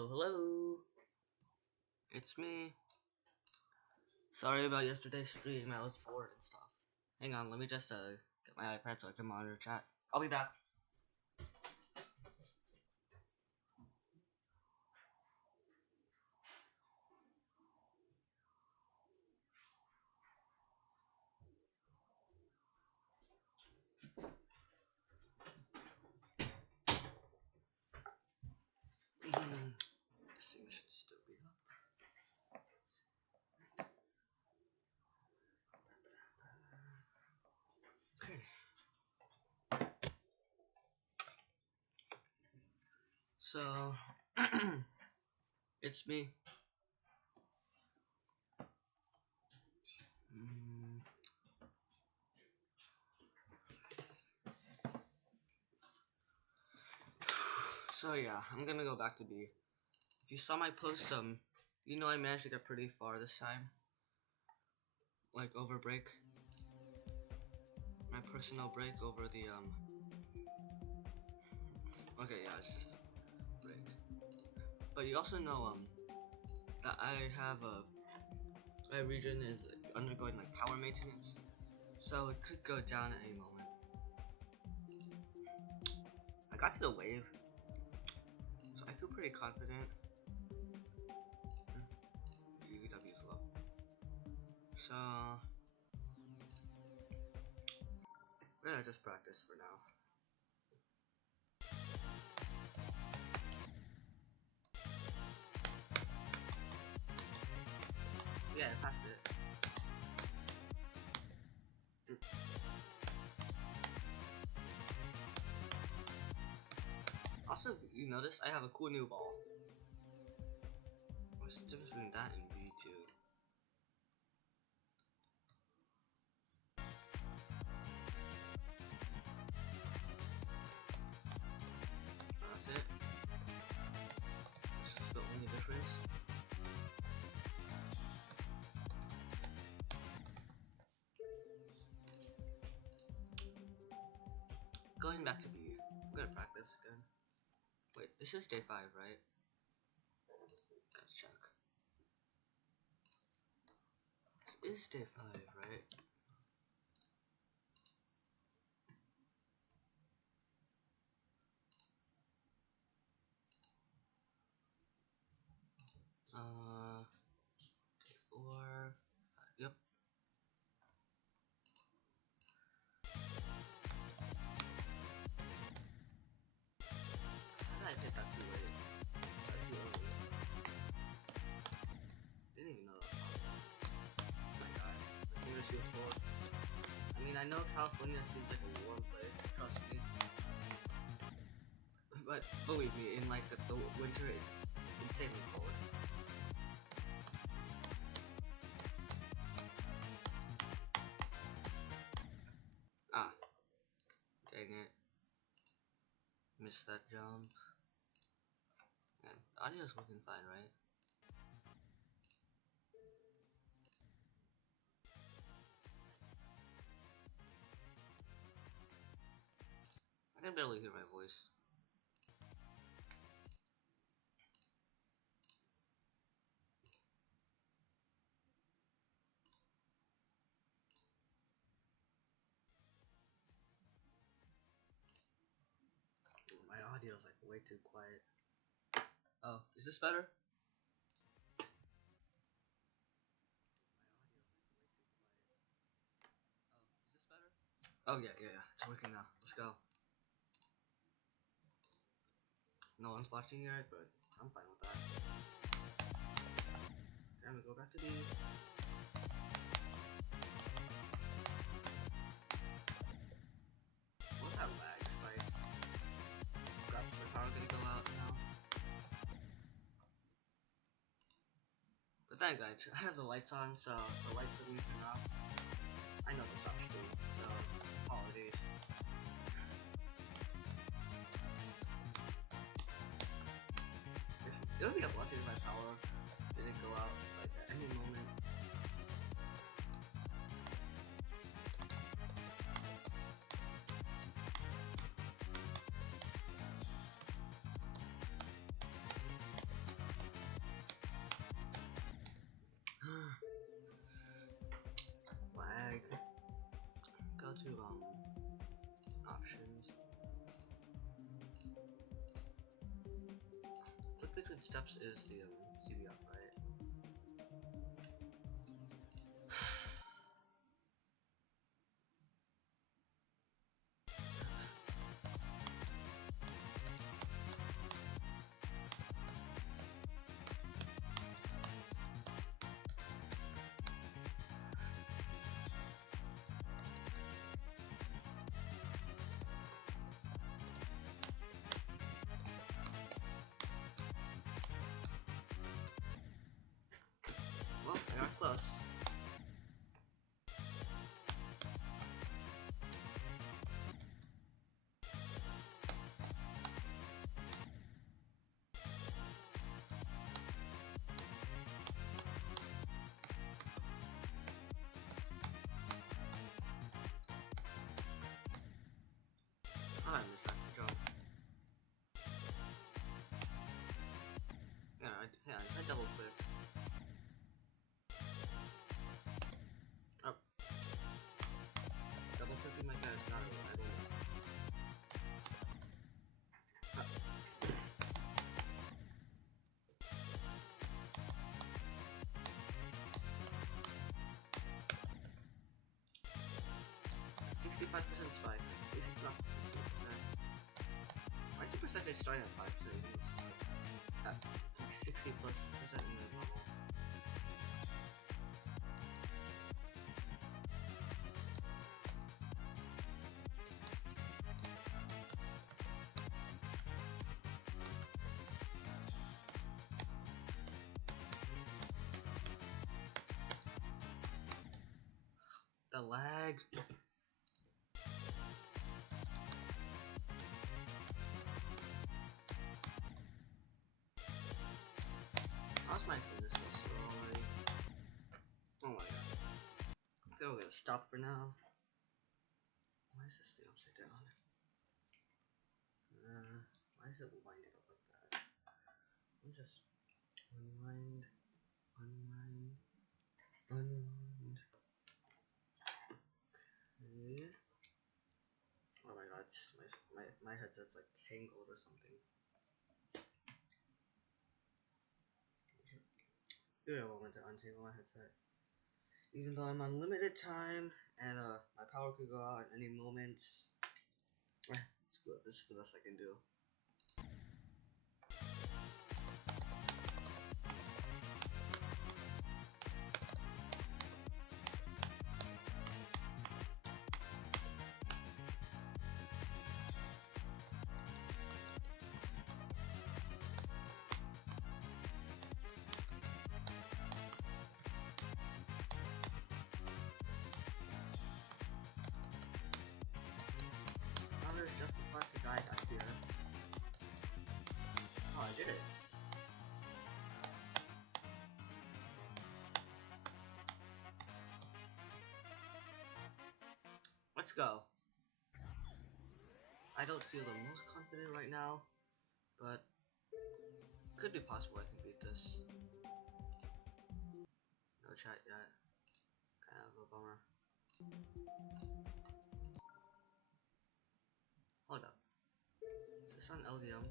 Hello, hello. It's me. Sorry about yesterday's stream. I was bored and stuff. Hang on, let me just get my iPad so I can monitor chat. I'll be back. This thing should still be up. Okay. So, it's me. So yeah, I'm gonna go back to B. If you saw my post, you know I managed to get pretty far this time. Like over break. My personal break over the Okay, yeah, it's just a break. But you also know that I have my region is undergoing like power maintenance, so it could go down at any moment. I got to the wave, so I feel pretty confident. UW is low, so we're gonna just practice for now. Yeah, I passed it. Also, you notice I have a cool new ball. What's the difference between that and V2? That's it. This is the only difference. Going back to B, I'm gonna practice again. Wait, this is day 5, right? Gotta check. This is day 5, right? Day 4, 5, yep. How did I hit that too late? Too early. Didn't even know that. Oh my god. I think it's full. I mean, I know California seems like a warm place, trust me. But believe me, in like the winter, it's insanely cold. Ah, dang it. Missed that jump. And the audio's working fine, right? I can barely hear my voice. My audio's like way too quiet. Oh, is this better? Oh yeah, it's working now. Let's go. No one's watching yet, but I'm fine with that. Okay, I'm gonna go back to the. What's that lag? Like, grab the power gonna go out now. But thank God, I have the lights on, so the lights are being turned off. I know this not true, so apologies. It would be a blessing if my power didn't go out like at any moment. click between steps is the CBF, right? Well, I got close. I missed that jump. Yeah, I double click. Oh. Double clicking my guy is not reliable. Oh. 65% spike. At least it's not 50%. Why is the percentage starting at 5%? At 60+% in the normal. The lag. How's my fitness so slow already? Oh my god. I think we're gonna stop for now. Why is this thing upside down? Why is it winding up like that? Let me just unwind, unwind, unwind. Okay. Oh my god, my headset's like tangled or something. Give me a moment to untangle my headset. Even though I'm on limited time and my power could go out at any moment. Screw it, this is the best I can do. Others justify the guide I fear. Oh, I did it. Let's go. I don't feel the most confident right now, but could be possible I can beat this. No chat yet. Kind of a bummer. Hold up. Is this on LDM?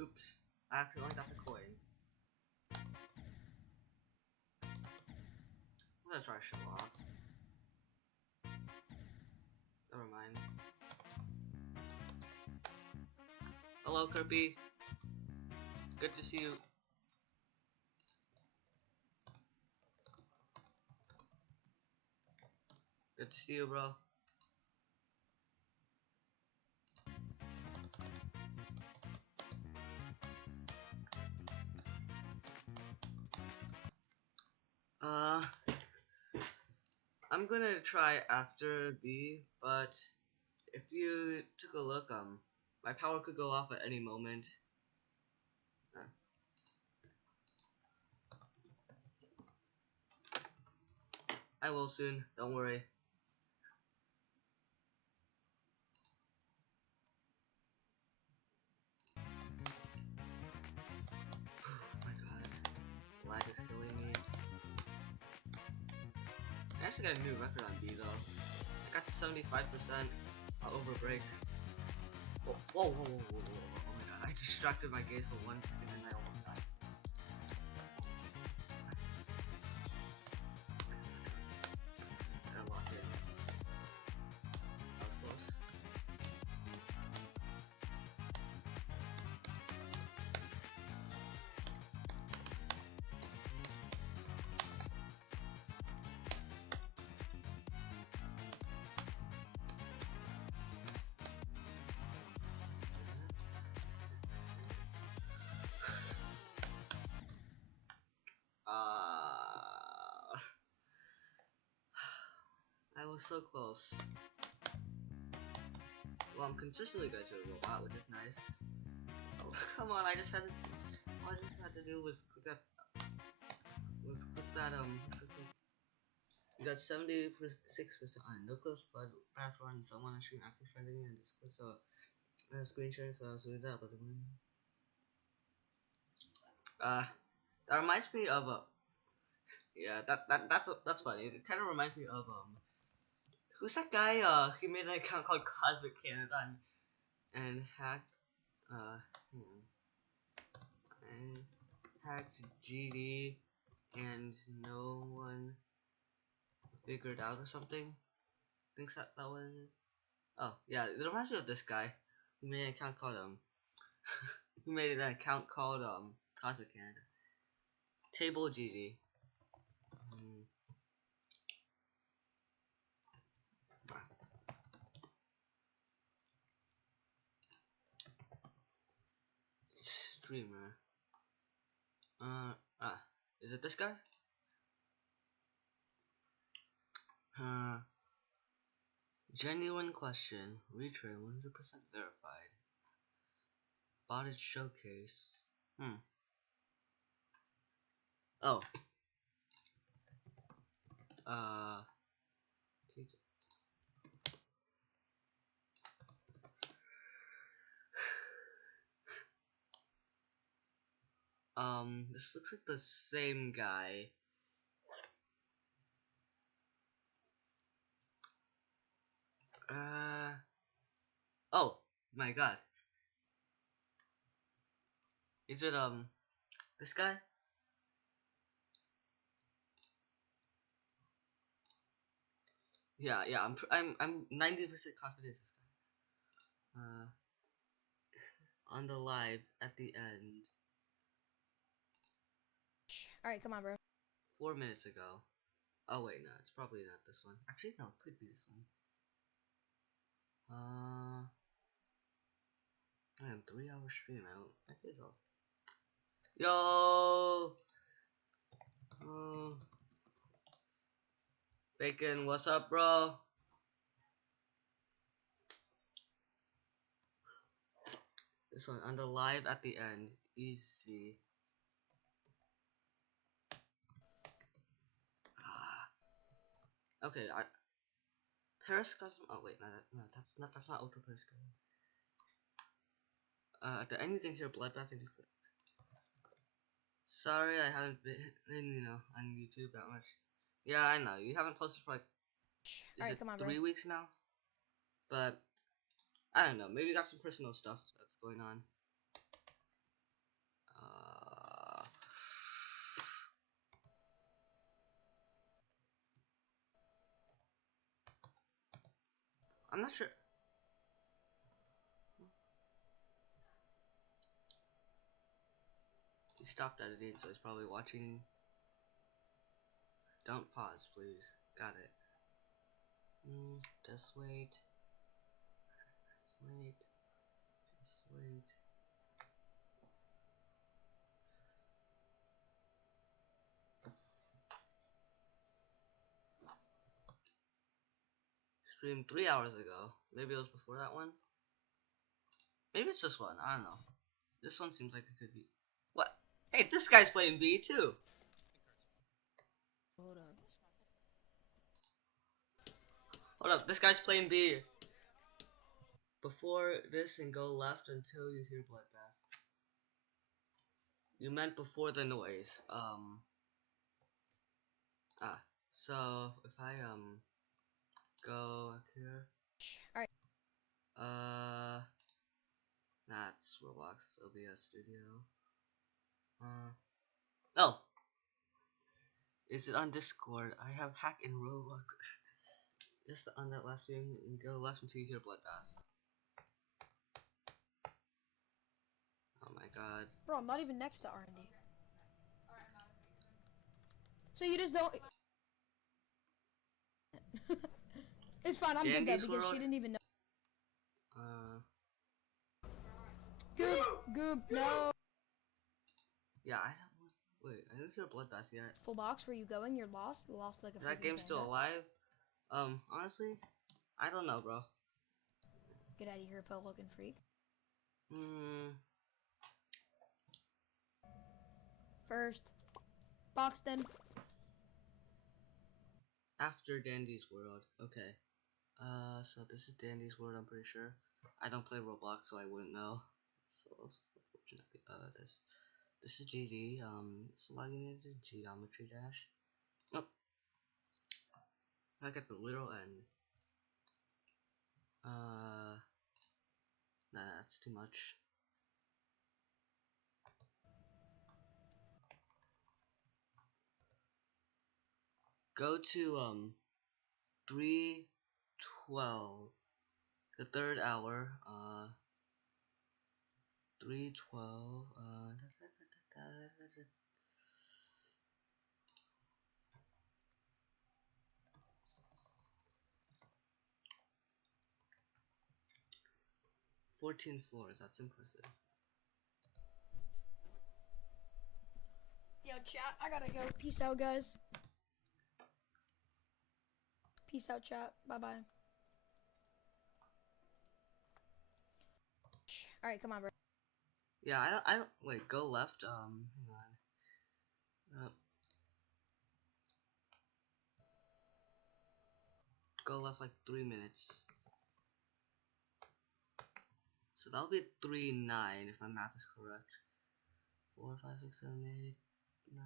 Oops, I accidentally got the coin. I'm gonna try to show off. Never mind. Hello, Kirby. Good to see you. Good to see you, bro. I'm gonna try after B, but if you took a look, my power could go off at any moment. I will soon, don't worry. Oh my god, lag is killing me. I actually got a new record on B though. I got to 75% over break. Whoa, whoa, whoa, whoa, whoa, whoa, oh my god, I distracted my gaze for 1 second and I almost died. I locked it. That was close. I was so close. Well, I'm consistently good to a robot, which is nice. Oh, come on, I just had to. All I just had to do was click that. You got 76% on no clips, but password and someone on stream active friendly me and Discord, so screen sharing, so I was doing that, but that reminds me of yeah, that's funny. It kind of reminds me of who's that guy? He made an account called Cosmic Canada and hacked and hacked GD and no one figured out or something. Thinks that was it. Oh yeah, it reminds me of this guy who made an account called who made an account called Cosmic Canada. Table GD. Streamer. Is it this guy? Genuine question. Retry 100% verified. Botted showcase. Oh. This looks like the same guy. Oh my god. Is it this guy? Yeah, I'm 90% confident it's this guy. On the live at the end. Alright, come on, bro. 4 minutes ago. Oh wait, no, it's probably not this one. Actually, no, it could be this one. I am 3 hour stream out. I could go. Yo! Bacon, what's up, bro? This one, on the live at the end. Easy. Okay, Paris custom. Oh wait, no, that's not Ultra Paris custom. At the end you can hear Bloodbath and sorry, I haven't been, on YouTube that much. Yeah, I know you haven't posted for like, is it come on, 3 bro. weeks now? But I don't know. Maybe you got some personal stuff that's going on. I'm not sure. He stopped editing, so he's probably watching. Don't pause, please. Got it. Just wait. Wait. Just wait. Streamed 3 hours ago. Maybe it was before that one. Maybe it's this one. I don't know. This one seems like it could be. What? Hey, this guy's playing B too. Hold up. Hold up. This guy's playing B. Before this and go left until you hear bloodbath. You meant before the noise. So if I go up here. Alright. Nah, it's Roblox. It's OBS Studio. Oh, is it on Discord? I have hack in Roblox. Just on that last stream and go left until you hear bloodbath. Oh my god. Bro, I'm not even next to R&D. So you just don't... It's fine, I'm good though, because she didn't even know. Goop, no. Yeah, I don't... Wait, I didn't hear bloodbath yet. Full box, where you going? You're lost? Lost like a freaking That game's still alive? Honestly, I don't know, bro. Get out of here, po-looking freak. First. Boxton. After Dandy's World. Okay. So this is Dandy's World, I'm pretty sure. I don't play Roblox, so I wouldn't know. So, unfortunately, this is GD. It's logging into Geometry Dash. Oh. I got the little end. Nah, that's too much. Go to 3:12, the third hour. 3:12. 14 floors. That's impressive. Yo, chat, I gotta go. Peace out, guys. Peace out, chat. Bye-bye. Alright, come on, bro. Yeah, I don't, wait, go left, hang on. Go left like 3 minutes. So that'll be 3:09 if my math is correct. 4, 5, 6, 7, 8, 9.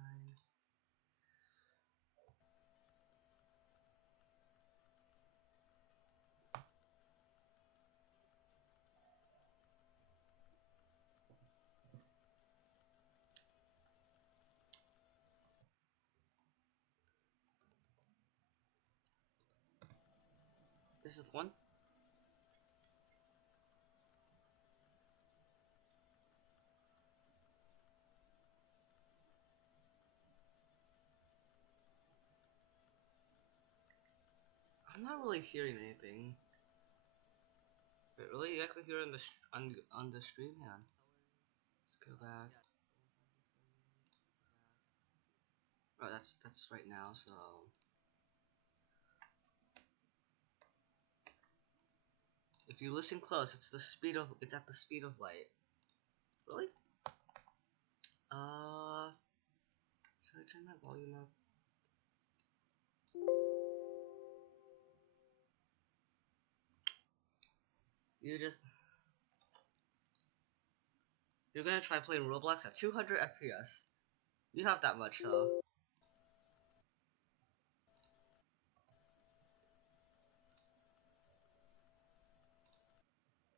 This is one. I'm not really hearing anything. Wait, really? You actually hear it on the stream? Hang on. Let's go back. Oh, that's right now. So if you listen close, it's at the speed of light. Really? Should I turn my volume up? You're gonna try playing Roblox at 200 FPS. You have that much, though.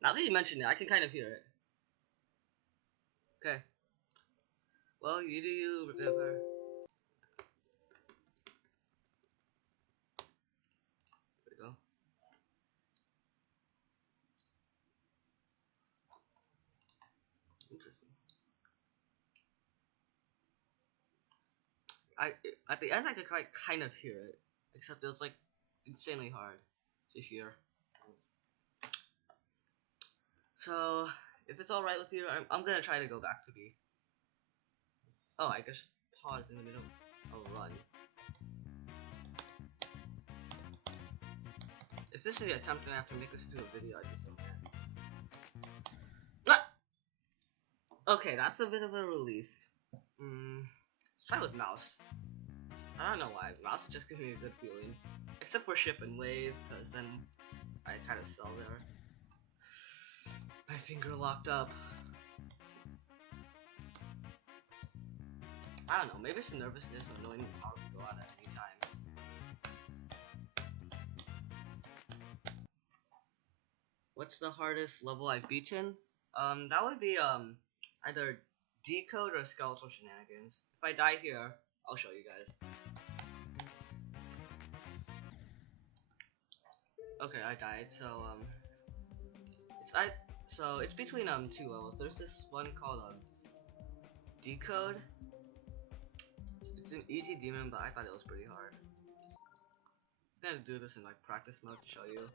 Now that you mention it, I can kind of hear it. Okay. Well, you do you, remember. There we go. Interesting. At the end I could kind of hear it, except it was like insanely hard. to here. So if it's alright with you, I'm gonna try to go back to B. Oh, I just pause in the middle of a run. If this is the attempt and I have to make this into a video, I just don't care. Ah! Okay, that's a bit of a relief. Let's try with mouse. I don't know why, mouse just gives me a good feeling. Except for ship and wave, because then I kind of sell there. My finger locked up. I don't know, maybe it's nervousness and knowing the power can go out at any time. What's the hardest level I've beaten? That would be either decode or skeletal shenanigans. If I die here, I'll show you guys. Okay, I died. So it's between two levels. There's this one called decode. It's an easy demon, but I thought it was pretty hard. I'm gonna do this in like practice mode to show you.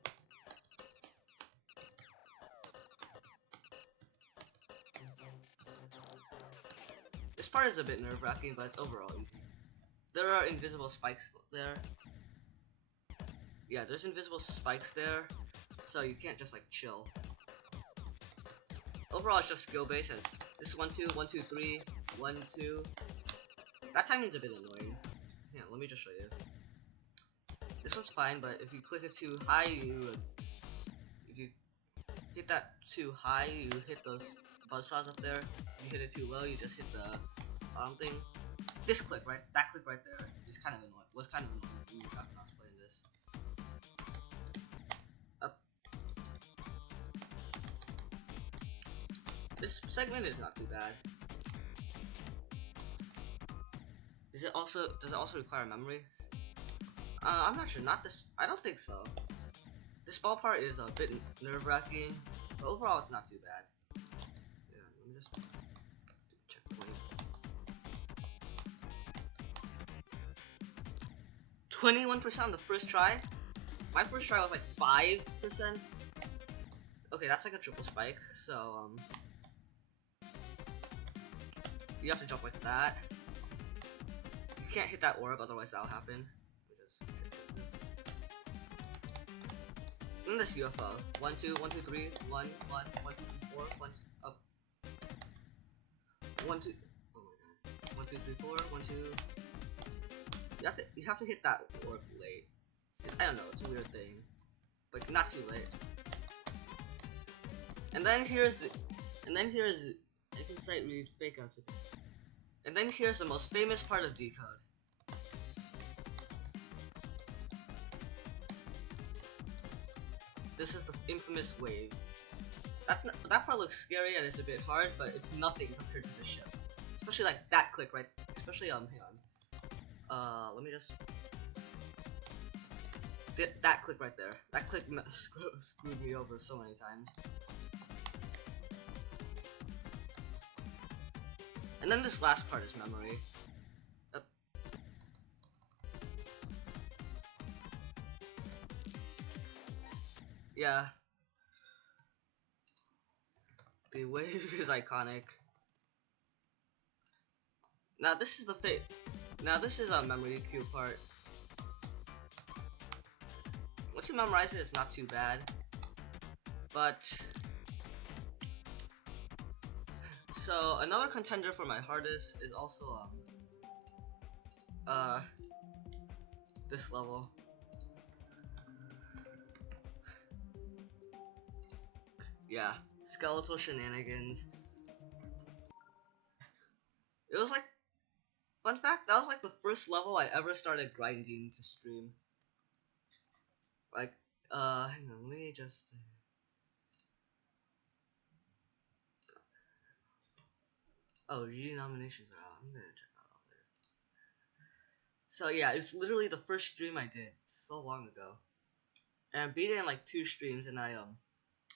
This part is a bit nerve-wracking, but it's overall easy. There are invisible spikes there. Yeah, there's invisible spikes there, so you can't just like chill. Overall, it's just skill based. This is 1 2 1 2 3 1 2. That timing's a bit annoying. Yeah, let me just show you. This one's fine, but if you click it too high, if you hit that too high, you hit those buzzsaws up there. If you hit it too low, you just hit the bottom thing. This click right, that click right there is kind of annoying. Was kind of annoying after I was playing this. Up. This segment is not too bad. Does it also require memory? I'm not sure. Not this. I don't think so. This ball part is a bit nerve-wracking, but overall it's not too bad. Yeah, let me just checkpoint. 21% on the first try. My first try was like 5%. Okay, that's like a triple spike. So you have to jump like that. You can't hit that orb, otherwise that'll happen. In this UFO. 1 2 1 2 3 1 1 1 2 3 4 1 up. 1 2. Oh my god. 1 2 3 4 1 2. You have to hit that orb late. I don't know. It's a weird thing, but not too late. And then here's I can sight read fake outs. And then here's the most famous part of decode. This is the infamous wave. That part looks scary and it's a bit hard, but it's nothing compared to the ship. Especially like that click right. Especially hang on. Let me just. That click right there. That click screwed me over so many times. And then this last part is memory. Yeah. The wave is iconic. Now this is the thing. Now this is a memory cube part. Once you memorize it, it's not too bad. But so another contender for my hardest is also this level. Yeah, skeletal shenanigans. It was like, fun fact, that was like the first level I ever started grinding to stream. Like, hang on, let me just. Oh, nominations are out. I'm gonna check that out later. So yeah, it's literally the first stream I did so long ago, and I beat it in like 2 streams, and I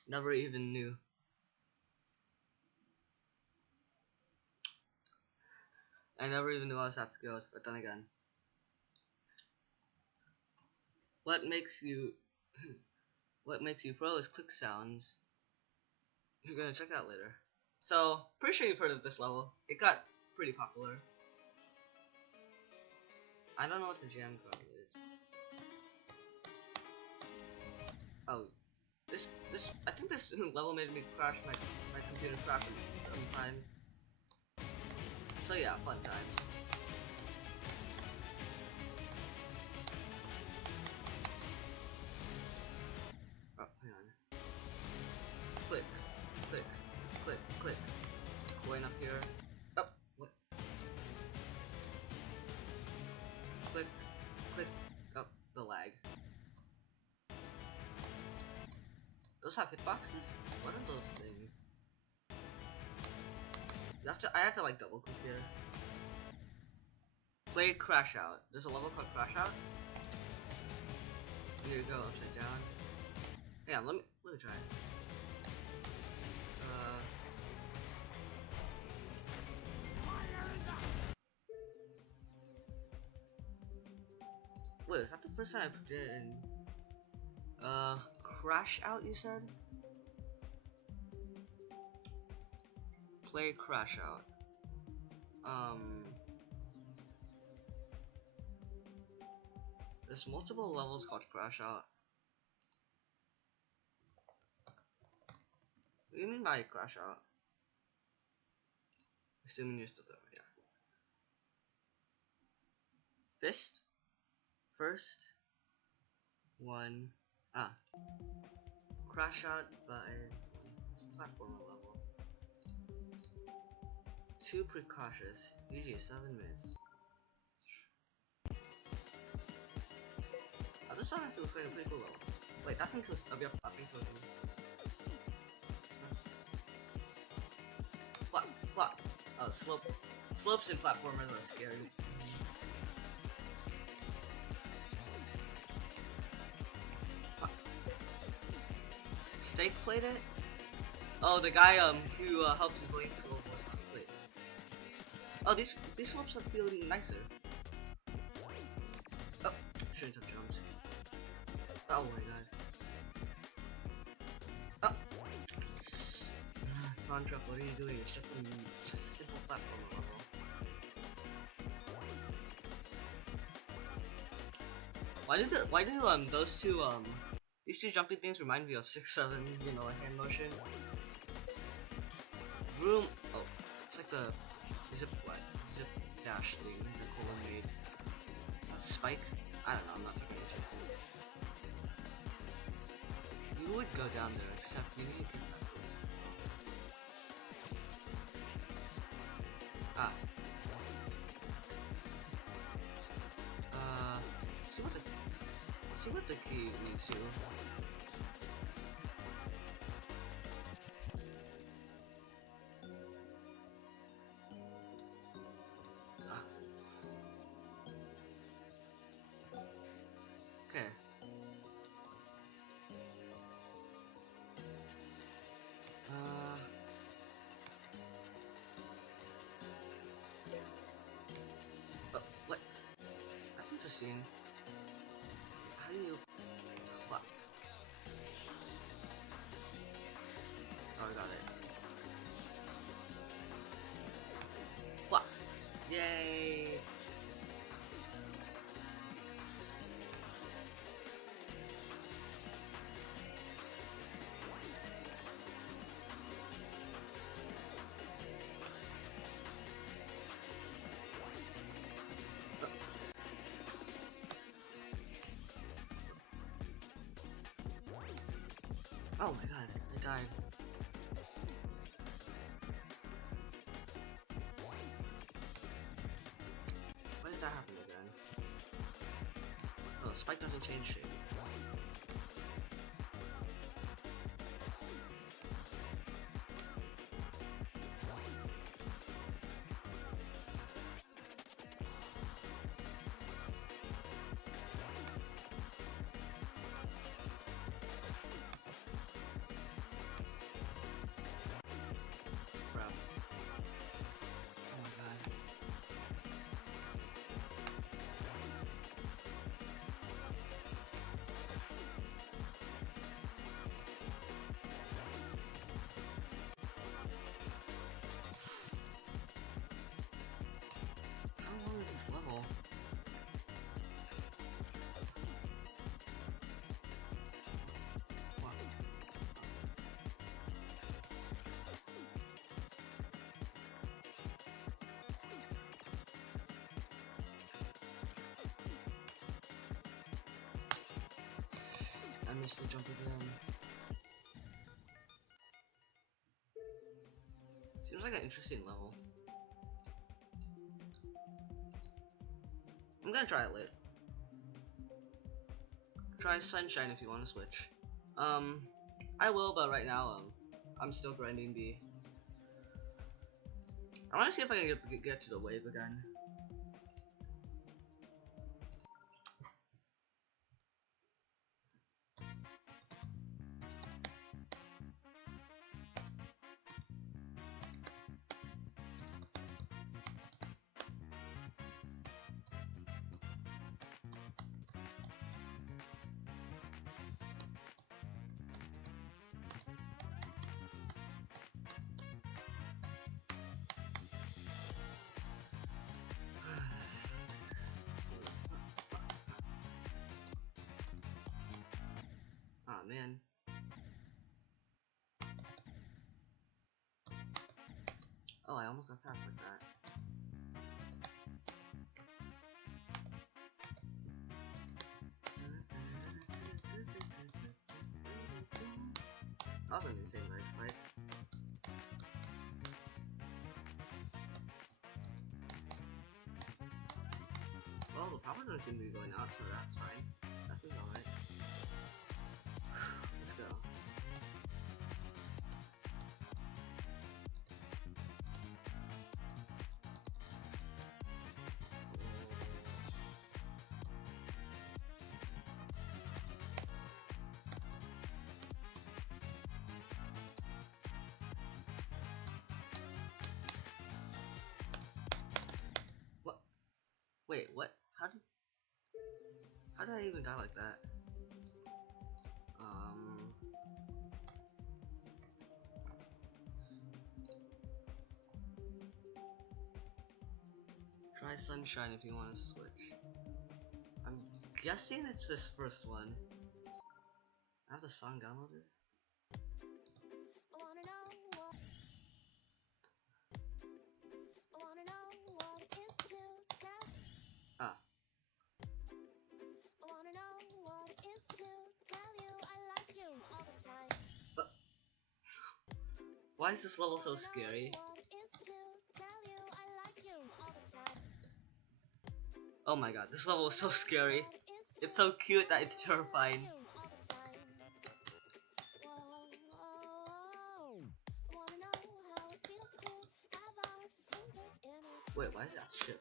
never even knew. I never even knew I was that skilled. But then again, what makes you what makes you pro is click sounds. You're gonna check out later. So, pretty sure you've heard of this level. It got pretty popular. I don't know what the jam code is. Oh, I think this level made me crash my computer crashing sometimes. So yeah, fun times. Oh, hang on. Click, click, click, click. Going up here. Oh, what? Click, click. Oh, the lag. Those have hitboxes? What are those things? I have to like double click here. Play Crash Out. There's a level called Crash Out. Here you go, upside down. Yeah, let me try. Wait, is that the first time I put it in? Crash Out, you said? Play Crash Out. There's multiple levels called Crash Out. What do you mean by Crash Out? Assuming you're still there, yeah. Fist. First. One. Crash Out buttons. Platformer level. 2 precautious. Usually 7 minutes. Oh, this song actually looks like a pretty cool level. Wait, that thing's yep, that thing's What? Oh, slopes and platformers are scary. Steak played it? Oh, the guy who helps his lane go over. Wait. Oh, these slopes are feeling nicer. Oh, shouldn't have jumped. Oh my god. Oh. Sandra, what are you doing? It's just a simple platformer level. Why do those two these two jumping things remind me of 6-7, you know, like hand motion. Room. Oh, it's like the zip dash thing that Colin made. Spike? I don't know. I'm not taking a chance. You would go down there, except you need to get backwards. Ah. See what the key means to. Okay. What? That's interesting. How do you? What? Oh, I got it. What? Yay! Oh my god, I died. Why did that happen again? Oh, Spike doesn't change shape. missed the jump again. Seems like an interesting level. I'm gonna try it later. Try Sunshine if you want to switch. I will, but right now, I'm still grinding B. I want to see if I can get to the wave again. Oh man. Oh, I almost got past like that. I was gonna say nice fight. Well, the power doesn't seem to be going out, so that's fine. That seems alright. Let's go. What? Wait, what? How did I even die like that? Try Sunshine if you want to switch. I'm guessing it's this first one. I have the song downloaded. Ah. But why is this level so scary? Oh my god, this level is so scary. It's so cute that it's terrifying. Wait, why is that ship?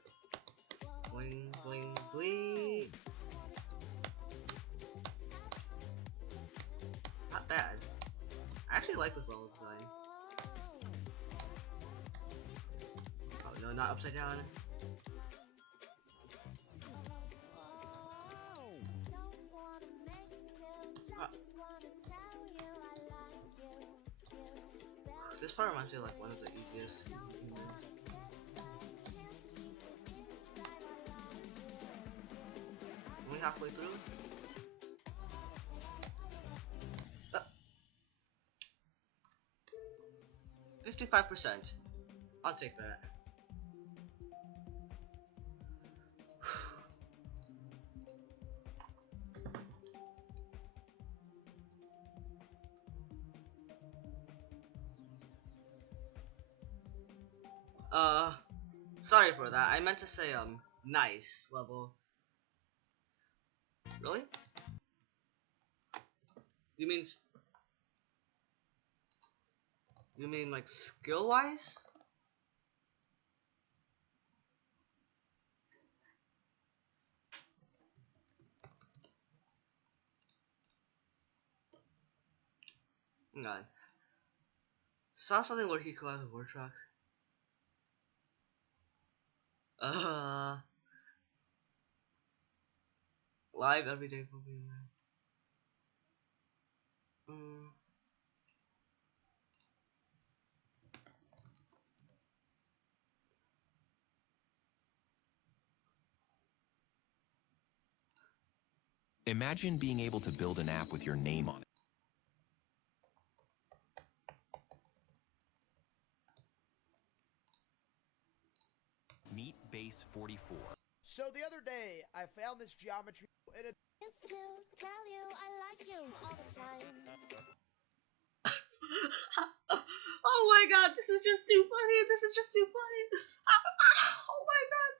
Boing, boing, boing. Not bad. I actually like this level design. Oh no, not upside down. This part reminds me of like one of the easiest. Only halfway through. 55%. I'll take that. Sorry for that. I meant to say, nice level. Really? You mean like skill-wise? Hang on. Saw something where he collided with war truck. Live everyday Pokemon. Imagine being able to build an app with your name on it. Meet Base 44. So the other day, I found this geometry in a Oh my god, this is just too funny. This is just too funny. Oh my god.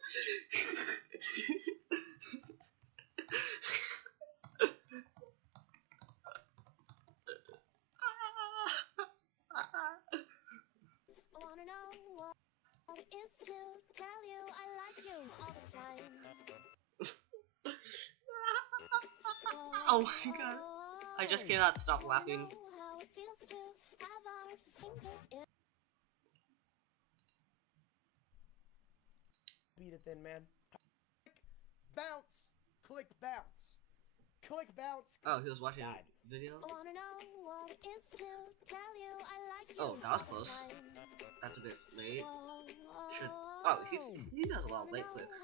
Oh my god. I just cannot stop laughing. Beat it then, man. Bounce. Click bounce. Click bounce. Oh, he was watching a video? Oh, that was close. That's a bit late. Should... Oh, he does a lot of late clicks.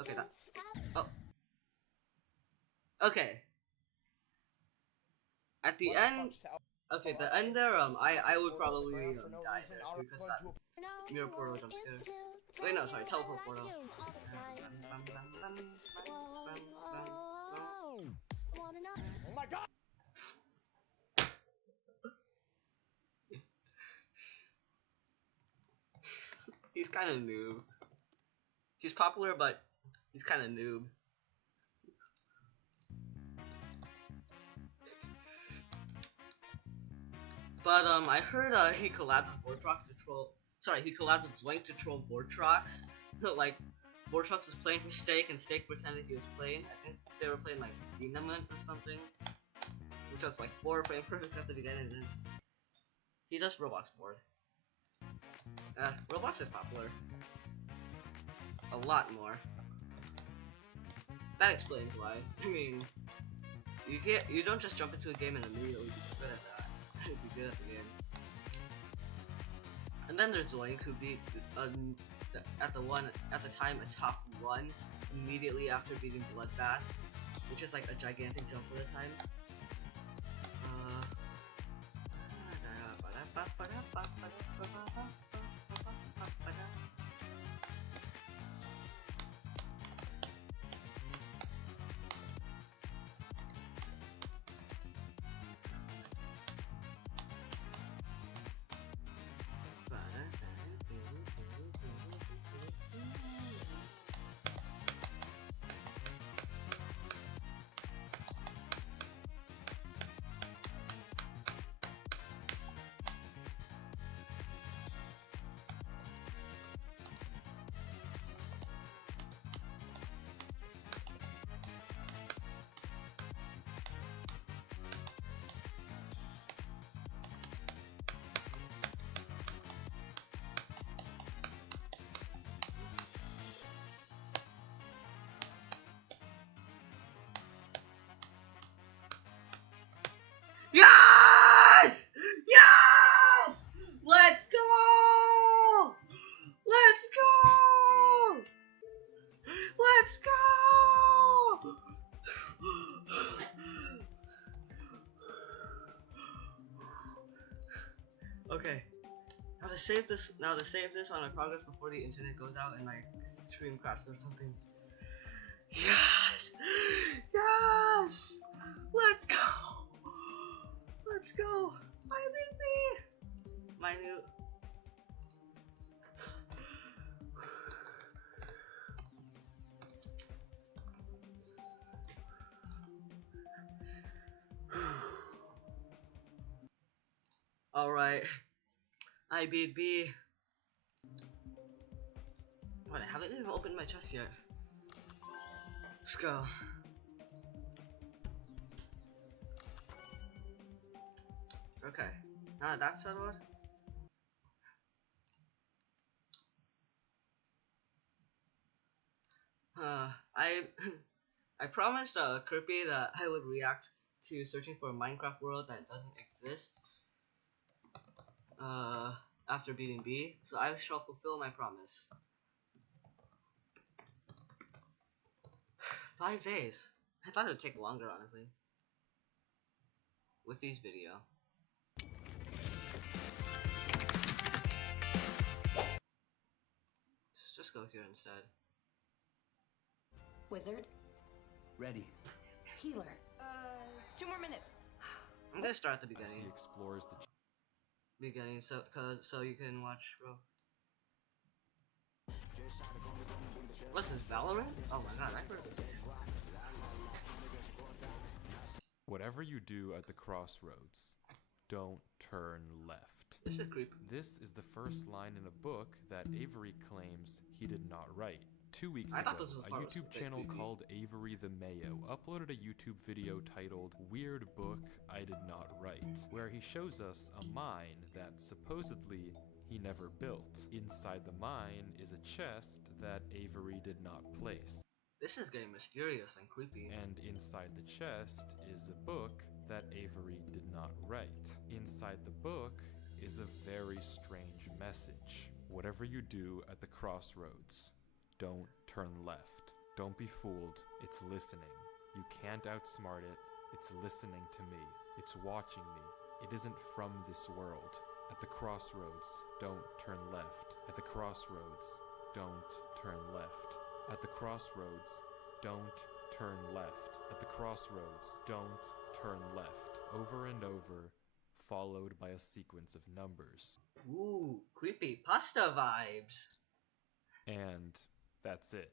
Okay, that... Oh. Okay. At the end... Okay, the end there, I would probably die there too, because that mirror portal jump scare. Wait, no, sorry, teleport portal. Oh my god! He's kind of noob. He's popular, but he's kind of noob. But I heard he collabed with Vortrox to troll. Sorry, he collabed with Zwank to troll Vortrox. Like Vortrox was playing for Steak, and Steak pretended he was playing. I think they were playing like Dynamite or something, which was like 4 frames perfect at the beginning. And then he does Roblox board. Roblox is popular. A lot more. That explains why. I mean, you don't just jump into a game and immediately be good at that. Be good at the game. And then there's Zoink, who beat at the time a top 1 immediately after beating Bloodbath, which is like a gigantic jump for the time. Yes! Yes! Let's go! Let's go! Let's go! Okay. Now to save this on my progress before the internet goes out and my stream crashes or something. Yes! Yes! Let's go! Let's go! My new... Alright. I beat B. What, I haven't even opened my chest yet. Let's go. Okay, now that's settled. I promised Kirby that I would react to searching for a Minecraft world that doesn't exist after beating B, so I shall fulfill my promise. 5 days. I thought it would take longer, honestly. With these video. Let's just go here instead. Wizard. Ready. Healer. 2 more minutes. I'm gonna start at the As he beginning. explores the So you can watch, bro. What's this, Valorant? Oh my god, I heard this. Whatever you do at the crossroads, don't turn left. This is creepy. This is the first line in a book that Avery claims he did not write. 2 weeks I ago, thought this was a part YouTube was channel creepy. called Avery the Mayo uploaded a YouTube video titled Weird Book I Did Not Write, where he shows us a mine that supposedly he never built. Inside the mine is a chest that Avery did not place. This is getting mysterious and creepy. And inside the chest is a book that Avery did not write. Inside the book is a very strange message. Whatever you do at the crossroads, don't turn left. Don't be fooled, it's listening. You can't outsmart it, it's listening to me. It's watching me. It isn't from this world. At the crossroads, don't turn left. At the crossroads, don't turn left. At the crossroads, don't turn left. At the crossroads, don't turn left. Over and over, followed by a sequence of numbers. Ooh, creepy pasta vibes. And that's it.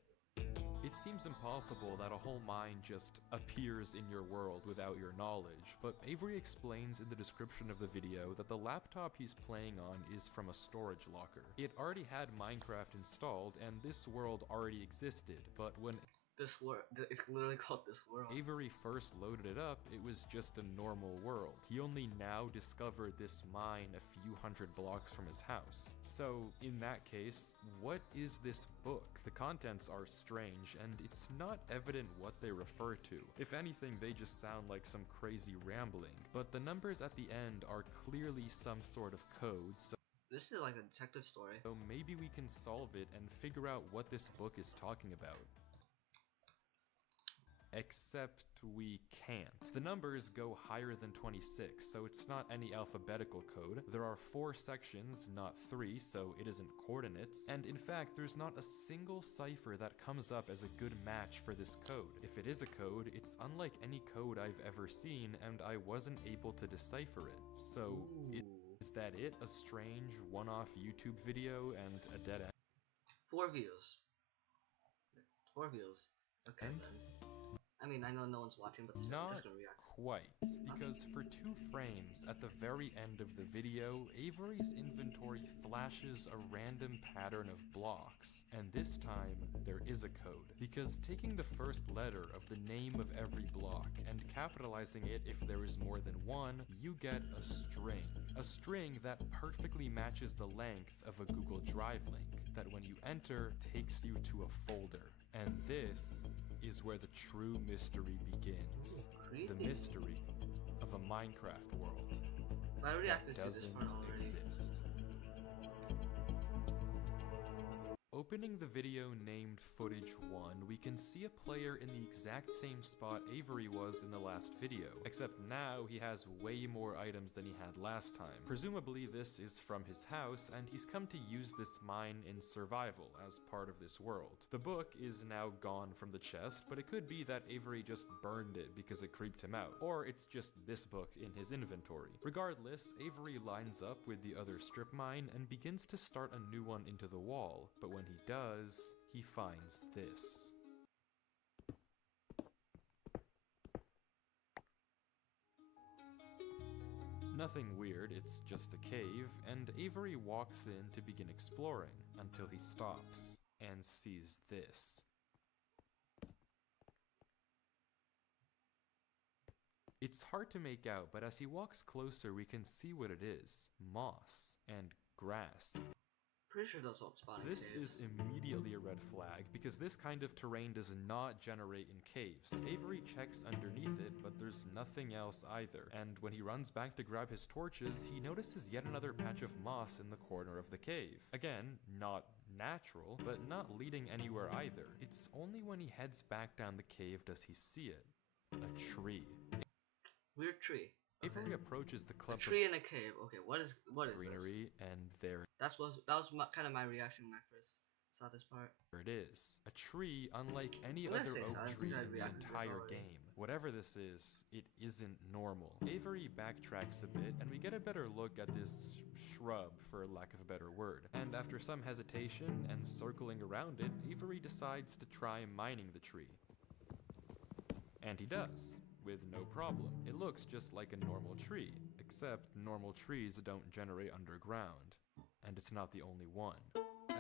It seems impossible that a whole mine just appears in your world without your knowledge, but Avery explains in the description of the video that the laptop he's playing on is from a storage locker. It already had Minecraft installed, and this world already existed, but when This world, it's literally called This World. Avery first loaded it up, it was just a normal world. He only now discovered this mine a few hundred blocks from his house. So, in that case, what is this book? The contents are strange, and it's not evident what they refer to. If anything, they just sound like some crazy rambling. But the numbers at the end are clearly some sort of code, so This is like a detective story. maybe we can solve it and figure out what this book is talking about. Except we can't. The numbers go higher than 26, so it's not any alphabetical code. There are 4 sections, not 3, so it isn't coordinates. And in fact, there's not a single cipher that comes up as a good match for this code. If it is a code, it's unlike any code I've ever seen, and I wasn't able to decipher it. So, is that it? A strange, one-off YouTube video and a dead end? 4 views. 4 views. Okay And? then. I mean, I know no one's watching, but still, I'm Not just gonna react. quite, because for 2 frames at the very end of the video, Avery's inventory flashes a random pattern of blocks, and this time there is a code, because taking the first letter of the name of every block and capitalizing it if there is more than one, you get a string that perfectly matches the length of a Google Drive link, that when you enter, takes you to a folder, and this is where the true mystery begins. The mystery of a Minecraft world I that reacted to this doesn't part already. exist. Opening the video named Footage 1, we can see a player in the exact same spot Avery was in the last video, except now he has way more items than he had last time. Presumably this is from his house, and he's come to use this mine in survival as part of this world. The book is now gone from the chest, but it could be that Avery just burned it because it creeped him out, or it's just this book in his inventory. Regardless, Avery lines up with the other strip mine and begins to start a new one into the wall, but when he does, he finds this. Nothing weird, it's just a cave, and Avery walks in to begin exploring, until he stops and sees this. It's hard to make out, but as he walks closer we can see what it is. Moss and grass. Pretty sure those don't spawn in This caves. is immediately a red flag, because this kind of terrain does not generate in caves. Avery checks underneath it, but there's nothing else either, and when he runs back to grab his torches, he notices yet another patch of moss in the corner of the cave. Again, not natural, but not leading anywhere either. It's only when he heads back down the cave does he see it. A tree. Weird tree. Avery approaches the A clump tree in a cave. Okay, what is of this? greenery, and there That was kind of my reaction when I first saw this part. it is. A tree unlike any I'm gonna other say oak silence tree because I in the reacted to this entire already. game. Whatever this is, it isn't normal. Avery backtracks a bit, and we get a better look at this shrub, for lack of a better word. And after some hesitation and circling around it, Avery decides to try mining the tree. And he does, with no problem. It looks just like a normal tree, except normal trees don't generate underground. And it's not the only one.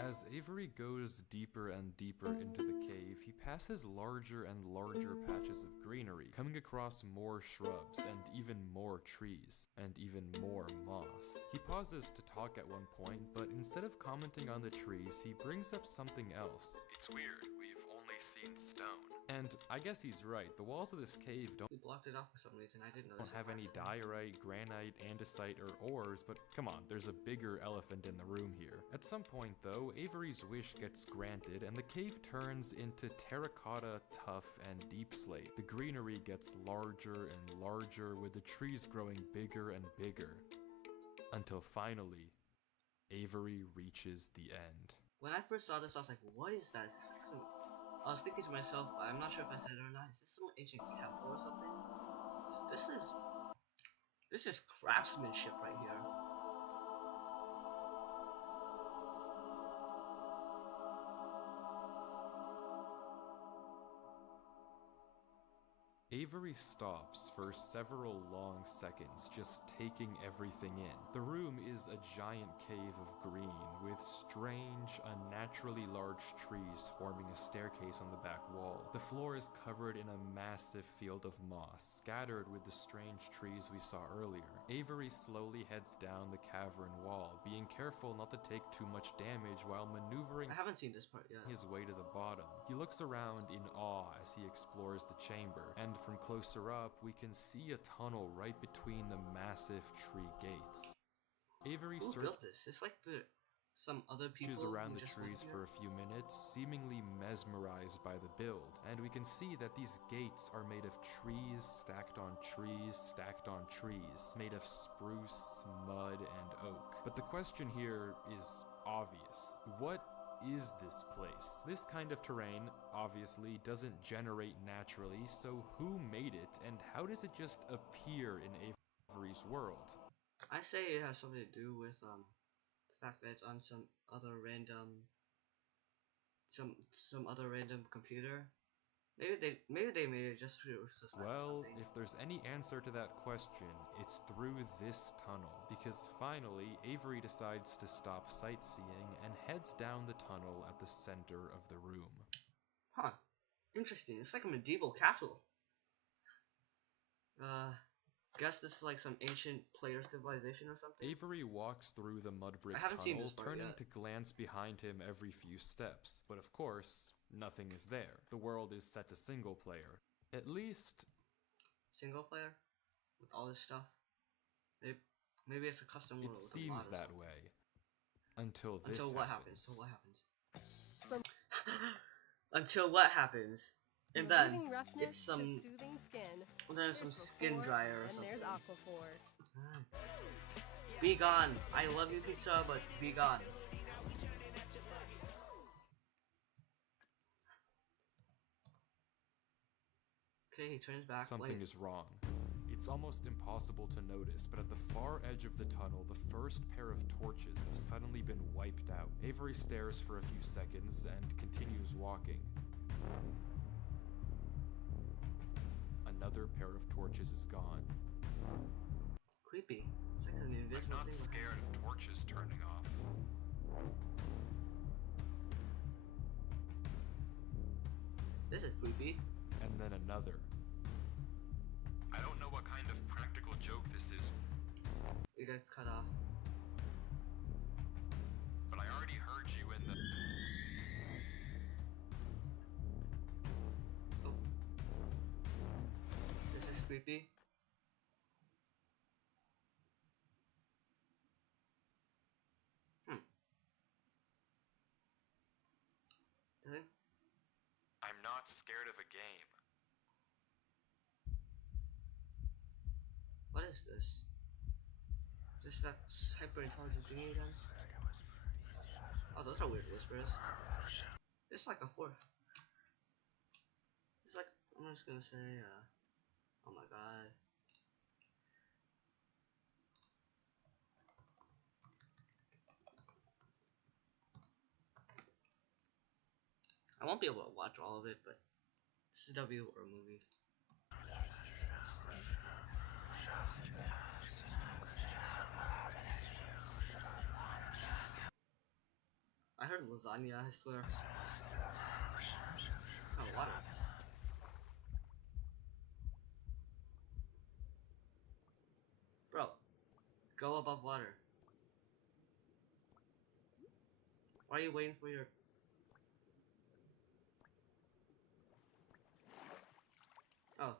As Avery goes deeper and deeper into the cave, he passes larger and larger patches of greenery, coming across more shrubs and even more trees, and even more moss. He pauses to talk at one point, but instead of commenting on the trees, he brings up something else. It's weird, we've only seen stone. And I guess he's right, the walls of this cave don't We blocked it off for some reason. I didn't notice. have any diorite, granite, andesite, or ores, but come on, there's a bigger elephant in the room here. At some point though, Avery's wish gets granted and the cave turns into terracotta, tough, and deep slate. The greenery gets larger and larger, with the trees growing bigger and bigger. Until finally, Avery reaches the end. When I first saw this, I was like, what is that? Is this like some... I was thinking to myself, I'm not sure if I said it or not, is this some ancient temple or something? This is craftsmanship right here. Avery stops for several long seconds, just taking everything in. The room is a giant cave of green, with strange, unnaturally large trees forming a staircase on the back wall. The floor is covered in a massive field of moss, scattered with the strange trees we saw earlier. Avery slowly heads down the cavern wall, being careful not to take too much damage while maneuvering I haven't seen this part yet. his way to the bottom. He looks around in awe as he explores the chamber, and from closer up, we can see a tunnel right between the massive tree gates. Avery Who searches built this? It's like some other people around who the just trees went for a few minutes, seemingly mesmerized by the build, and we can see that these gates are made of trees stacked on trees stacked on trees, made of spruce, mud, and oak. But the question here is obvious. What is this place? This kind of terrain obviously doesn't generate naturally, so who made it, and how does it just appear in Avery's world? I say it has something to do with the fact that it's on some other random computer. Maybe they made it just to suspect Well, something. if there's any answer to that question, it's through this tunnel. Because finally, Avery decides to stop sightseeing and heads down the tunnel at the center of the room. Huh. Interesting. It's like a medieval castle. Guess this is like some ancient player civilization or something. Avery walks through the mud brick I haven't seen tunnel, this part turning yet. to glance behind him every few steps. But of course, nothing is there. The world is set to single player. At least, Single player? With all this stuff? Maybe it's a custom world. it with a mod seems or that something. way. Until this Until what happens. happens? Until what happens? And then Relieving roughness it's some. to soothing skin. Well, there's some skin Before, dryer or and something. there's Aquaphor. Be gone. I love you, pizza, but be gone. Okay, he turns back. Something Wait. is wrong. It's almost impossible to notice, but at the far edge of the tunnel, the first pair of torches have suddenly been wiped out. Avery stares for a few seconds and continues walking. Another pair of torches is gone. Creepy. It's like an invisible thing. scared of torches turning off. This is creepy. And then another. I don't know what kind of practical joke this is, It gets cut off. but I already heard you in the... Oh. This is creepy. Nothing? I'm not scared of a game. What is this? Is this that hyper intelligent thingy again? Oh, those are weird whispers. It's like a horror. It's like, I'm just gonna say, Oh my god. I won't be able to watch all of it, but this is a W horror movie. I heard lasagna, I swear. Oh, water. Bro, go above water. Why are you waiting for your... Oh.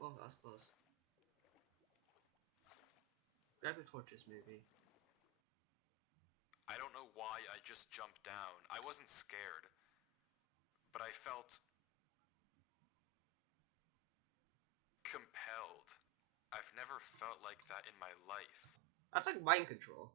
Well, that was close. Grab your torches, maybe. I don't know why I just jumped down. I wasn't scared, but I felt compelled. I've never felt like that in my life. That's like mind control.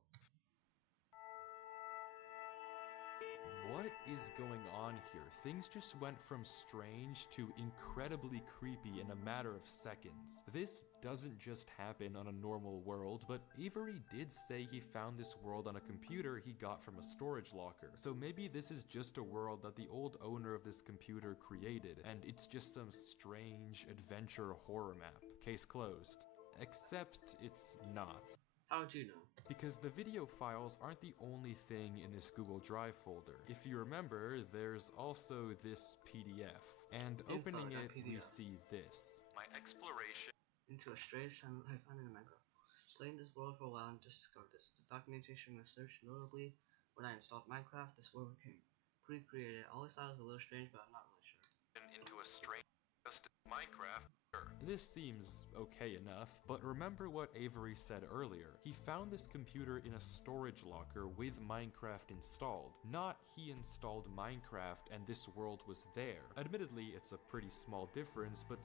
What is going on here? Things just went from strange to incredibly creepy in a matter of seconds. This doesn't just happen on a normal world, but Avery did say he found this world on a computer he got from a storage locker. So maybe this is just a world that the old owner of this computer created, and it's just some strange adventure horror map. Case closed. Except it's not. How'd you know? Because the video files aren't the only thing in this Google Drive folder. If you remember, there's also this PDF. And opening it, we see this. My exploration into a strange time I found in Minecraft. Playing this world for a while and just discovered this. The documentation research, notably, when I installed Minecraft, this world became pre-created. I always thought it was a little strange, but I'm not really sure. Into a strange just Minecraft. This seems okay enough, but remember what Avery said earlier. He found this computer in a storage locker with Minecraft installed. Not he installed Minecraft and this world was there. Admittedly, it's a pretty small difference, but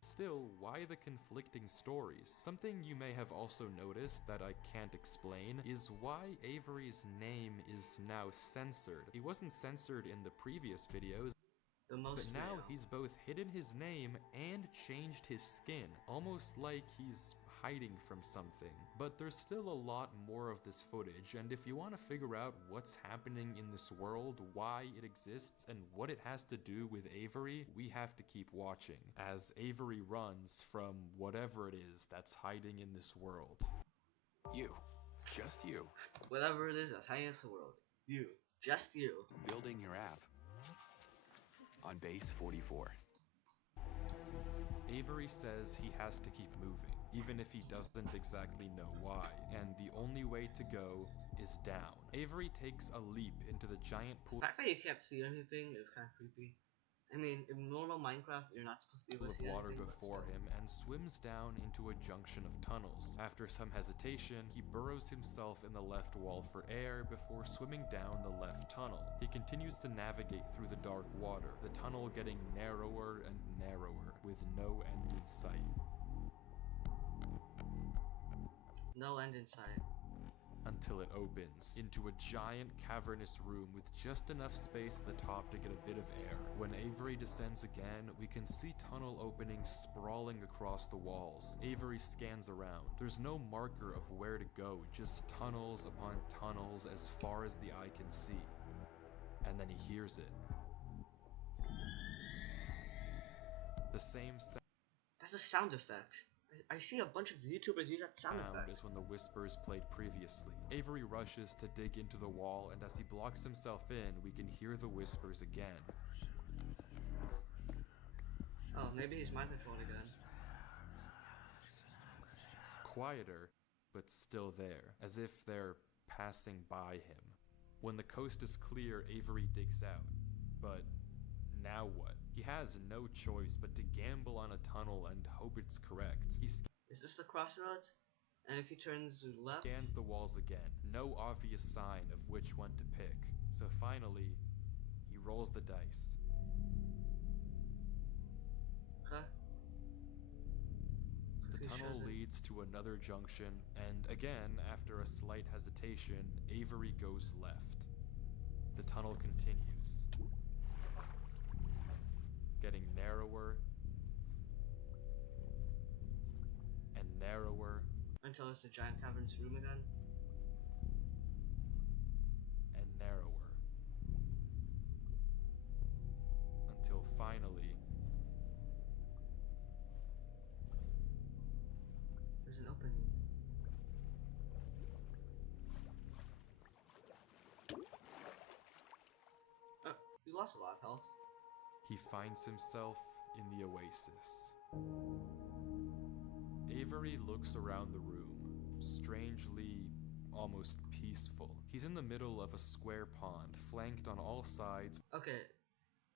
still, why the conflicting stories? Something you may have also noticed that I can't explain is why Avery's name is now censored. He wasn't censored in the previous videos, but now he's both hidden his name and changed his skin, almost like he's hiding from something. But there's still a lot more of this footage, and if you want to figure out what's happening in this world, why it exists, and what it has to do with Avery, we have to keep watching, as Avery runs from whatever it is that's hiding in this world. You. Just you. Whatever it is that's hiding in this world. You. Just you. Building your app. On base 44. Avery says he has to keep moving, even if he doesn't exactly know why, and the only way to go is down. Avery takes a leap into the giant pool. The fact that you can't see anything is kind of creepy. I mean, in normal Minecraft, you're not supposed to be able to see of water anything, before him and swims down into a junction of tunnels. After some hesitation, he burrows himself in the left wall for air before swimming down the left tunnel. He continues to navigate through the dark water, the tunnel getting narrower and narrower, with no end in sight. No end in sight. Until it opens into a giant cavernous room with just enough space at the top to get a bit of air. When Avery descends again, we can see tunnel openings sprawling across the walls. Avery scans around. There's no marker of where to go, just tunnels upon tunnels as far as the eye can see. And then he hears it. The same sound. That's a sound effect. I see a bunch of YouTubers use that sound effect. Is when the whispers played previously. Avery rushes to dig into the wall, and as he blocks himself in, we can hear the whispers again. Oh, maybe he's mind controlled again. Quieter, but still there, as if they're passing by him. When the coast is clear, Avery digs out. But now what? He has no choice but to gamble on a tunnel and hope it's correct. Is this the crossroads? And if he turns left? Scans the walls again, no obvious sign of which one to pick. So finally, he rolls the dice. Okay. The tunnel leads to another junction, and again, after a slight hesitation, Avery goes left. The tunnel continues. getting narrower and narrower until it's the giant tavern's room again. and narrower until finally There's an opening. Oh, you lost a lot of health. he finds himself in the oasis. Avery looks around the room, strangely almost peaceful. He's in the middle of a square pond, flanked on all sides Okay,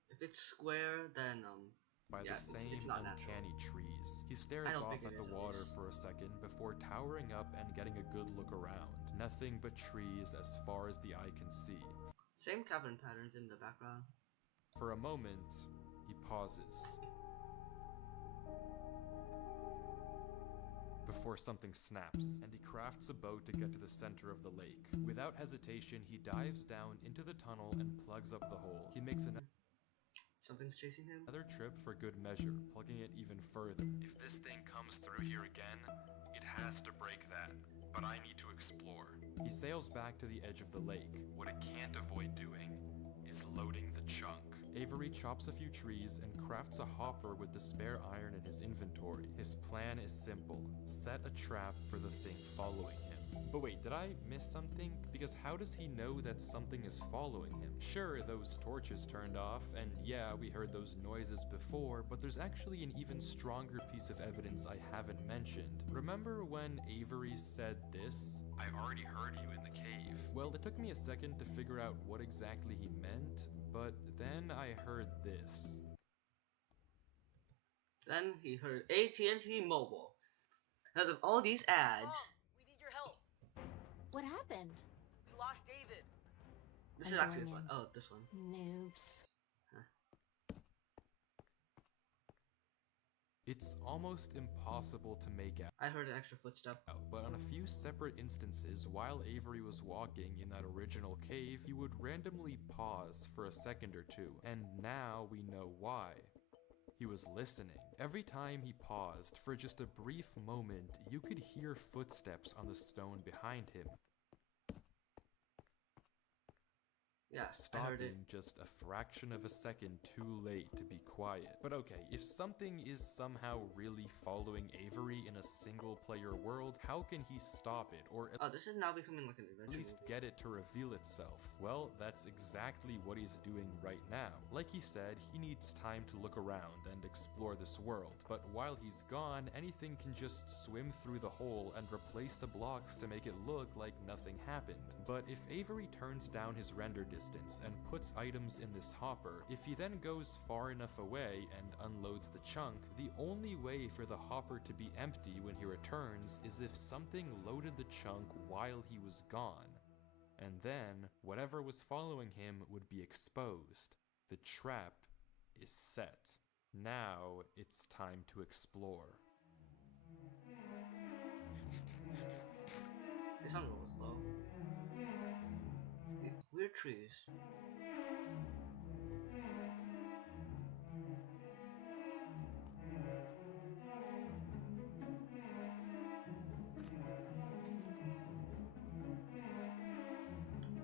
if it's square, then by yeah, the same it's not uncanny trees. He I stares don't off think at it the is, at water least. for a second before towering up and getting a good look around. Nothing but trees as far as the eye can see. Same cavern patterns in the background. For a moment, he pauses before something snaps, and he crafts a boat to get to the center of the lake. Without hesitation, he dives down into the tunnel and plugs up the hole. He makes Something's chasing him. another trip for good measure, plugging it even further. If this thing comes through here again, it has to break that, but I need to explore. He sails back to the edge of the lake. What it can't avoid doing is loading the chunk. Avery chops a few trees and crafts a hopper with the spare iron in his inventory. His plan is simple: set a trap for the thing following him. But wait, did I miss something? Because how does he know that something is following him? Sure, those torches turned off, and yeah, we heard those noises before, but there's actually an even stronger piece of evidence I haven't mentioned. Remember when Avery said this? I already heard you in the cave. Well, it took me a second to figure out what exactly he meant, but then I heard this. Then he heard AT&T Mobile. Because of all these ads, Mom, we need your help. What happened? We lost David. this I'm is actually going fun. in. Oh, this one. Noobs. It's almost impossible to make out. I heard an extra footstep. But on a few separate instances, while Avery was walking in that original cave, he would randomly pause for a second or two, and now we know why. He was listening. Every time he paused, for just a brief moment, you could hear footsteps on the stone behind him, Yeah, I heard it. stopping just a fraction of a second too late to be quiet. But okay, if something is somehow really following Avery in a single-player world, how can he stop it, or Oh, this is now becoming like an at adventure least movie. get it to reveal itself? Well, that's exactly what he's doing right now. Like he said, he needs time to look around and explore this world, but while he's gone, anything can just swim through the hole and replace the blocks to make it look like nothing happened. But if Avery turns down his render distance and puts items in this hopper, if he then goes far enough away and unloads the chunk, the only way for the hopper to be empty when he returns is if something loaded the chunk while he was gone. And then, whatever was following him would be exposed. The trap is set. Now, it's time to explore. This sound was low. Weird trees.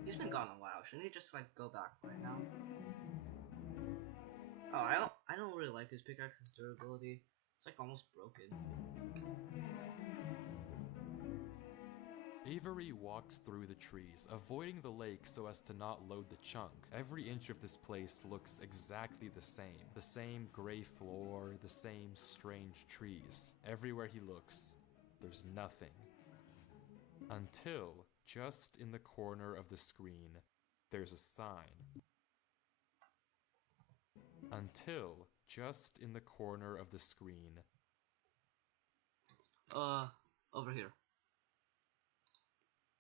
He's been gone a while. Shouldn't he just like go back right now? Oh, I don't really like his pickaxe's durability. It's like almost broken. Avery walks through the trees, avoiding the lake so as to not load the chunk. Every inch of this place looks exactly the same. The same gray floor, the same strange trees. Everywhere he looks, there's nothing. Until, just in the corner of the screen, there's a sign. Until, just in the corner of the screen, Over here.